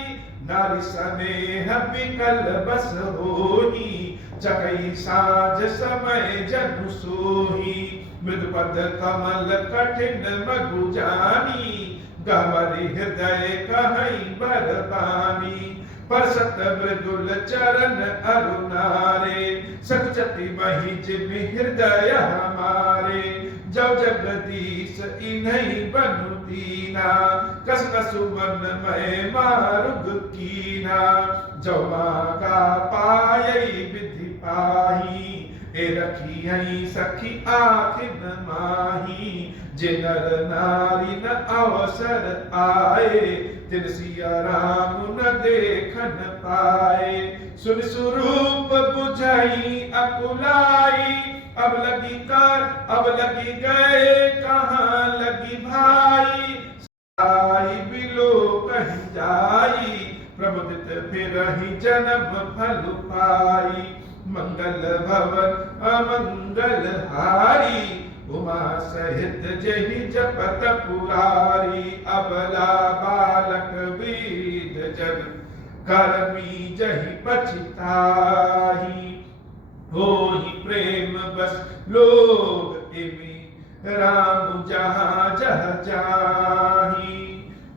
नारी स्नेह विकल बस होही, चकई साँझ समय जनु सोही। मृद पद कमल कठिन मगु जानी, गहवरी हृदय कहीं बरबानी। परसत मृदुल चरण अरुणारे, सचति वही जिम हृदय हमारे। जो जगदीश इन्हीं बनु दीना, कस कसु मन में मारुग कीना। जो मांगा पायई विधि पाही, ए रखी सखी आखिन माही। जे नर नारी न अवसर आए, तिन सिया राम न देखन पाए। सुन स्वरूप बुझाई अकुलाई, अब लगी कर अब लगी गए कहाँ लगी भाई। आई बिलो कहीं जाई, प्रमुदित फिर ही जन्म फल पाई। मंगल भवन अमंगल हारी, उमा सहित जहि जपत पुरारी। अबला बालक विद जन, कर्मी जहि पछिताही। होहि प्रेम बस लोग इमी, राम जहाँ जह जाही।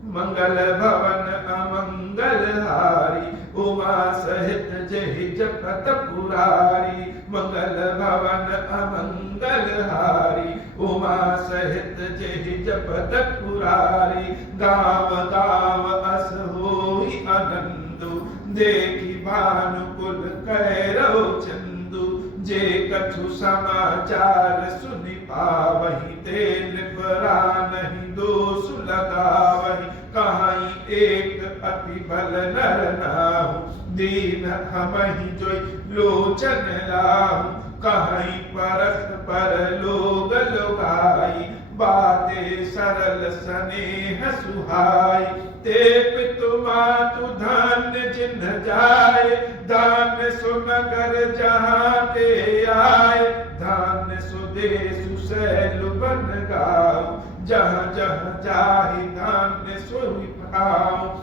मंगल भवन अमंगल हारी, उमा सहित जहि जपत पुरारी। मंगल भवन अमंगल हारी, उमा सहित जहि जपत पुरारी। गाव गाव अस होई आनंदु, देखी भानुकुल कैरव चंदु। जे कछु समाचार सुनि पावहि, ते नृपरा नहीं दोष लगावहि। कहीं एक अति बल नर नाहु, दीन हमहि जोई लोचन लाहु। कहीं परस्पर लोग लोगाई, बातें सरल स्नेह सुहाई। ते पितु मातु धन्य जिन्ह जाए, धान्य सुनगर जहाँ ते आए। धान्य सुदेशु सैलु बन गाओ, जहाँ जहाँ जाहि धान्य सोई पाओ।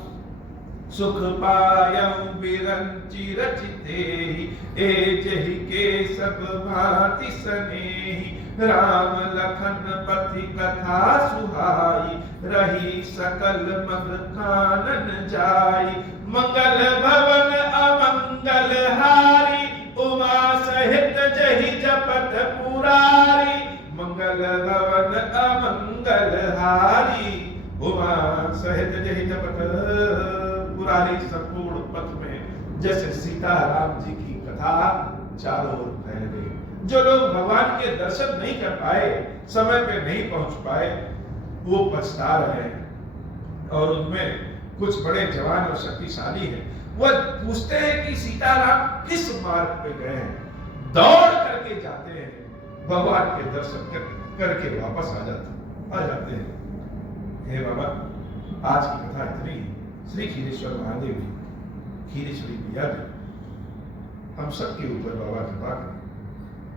सुख पायऊ बिरंचि रचितेहि, ए जहि के सब भांति सनेहि। राम लखन पति कथा सुहाई, रही सकल मग कानन जाई। मंगल भवन अमंगल हारी, उमा सहित जहि जपत पुरारी। मंगल भवन अमंगल हारी, उमा सहित जहि जपत पुरारी। संपूर्ण पथ में जैसे सीता राम जी की कथा चारों ओर फैल गई। जो लोग भगवान के दर्शन नहीं कर पाए, समय पे नहीं पहुंच पाए, वो पछता रहे हैं। और उनमें कुछ बड़े जवान और शक्तिशाली हैं, वह पूछते हैं कि सीताराम किस मार्ग पे गए हैं। दौड़ करके जाते हैं, भगवान के दर्शन करके वापस आ जाते हैं। हे बाबा, आज की कथा इतनी। श्री खीरेश्वर महादेव जी, खीरेश्वरी मैया जी, हम सबके ऊपर बाबा कृपा करें।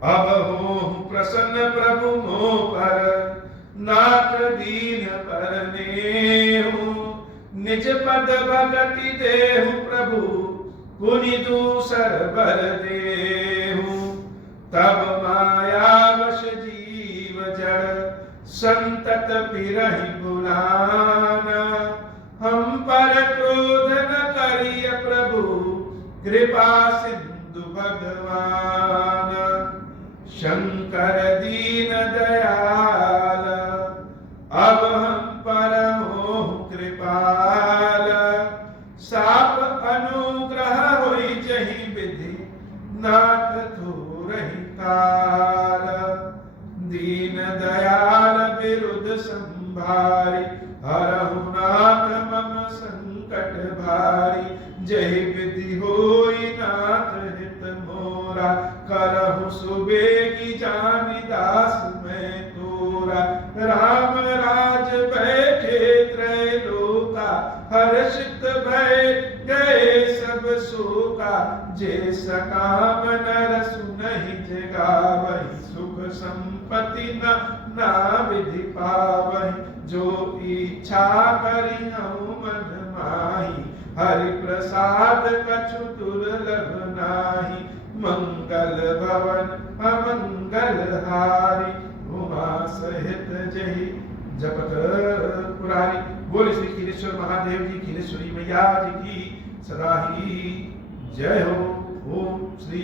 अब हो प्रसन्न प्रभु मोह पर, नाथ दीन परने हूँ। निज पद भगति देहु प्रभु, पुनि दूसर बर देहु। तब माया वश जीव जड़, संतत बिरहि बुलाना। हम पर क्रोध न करिय प्रभु, कृपा सिंधु भगवान। शंकर दीन दयाल, अब हम पर हो कृपाल। साप अनुग्रह होई जहि विधि, नाथ थोरहि काल। दीन दयाल विरुद्ध संभारी, हरहु नाथ मम संकट भारी। जहि विधि होई नाथ हित मोरा, करहु सुबेगी जानि दास मैं तोरा। राम राज बैठे त्रैलोका, हर्षित भय गए सब शोका। जे सकाम नर सुनहि जगावहि, सुख संपत्ति ना विधि पावहि। जो इच्छा करि हऊँ मन माही, हरि प्रसाद कछु दुर्लभ नाही, मंगल भवन अमंगल हारी, उमा सहित जही जपत पुरारी। बोले श्री खीरेश्वर महादेव जी, खीरेश्वरी मैया जी की सदा ही जय हो। ओम श्री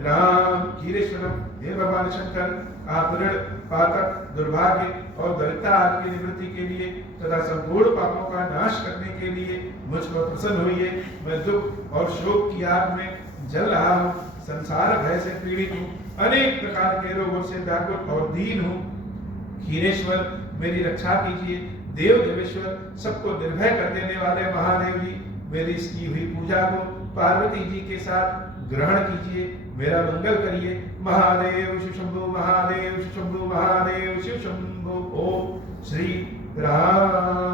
राम खीरेश्वरम। हे भगवान शंकर, आप ऋण पातक दुर्भाग्य और दरिद्रता की निवृत्ति के लिए तथा संपूर्ण पापों का नाश करने के लिए मुझ पर प्रसन्न होइए। मैं दुख और शोक की आग में जल रहा हूँ, संसार भय से पीड़ित हूँ, अनेक प्रकार के रोगों से व्याकुल और दीन हूँ। खीरेश्वर मेरी रक्षा कीजिए। देव देवेश्वर, सबको निर्भय कर देने वाले महादेव जी, मेरी की हुई पूजा को पार्वती जी के साथ ग्रहण कीजिए, मेरा मंगल करिए। महादेव शिव शंभु, महादेव शिव शंभु, महादेव शिव शंभु। ओम श्री राम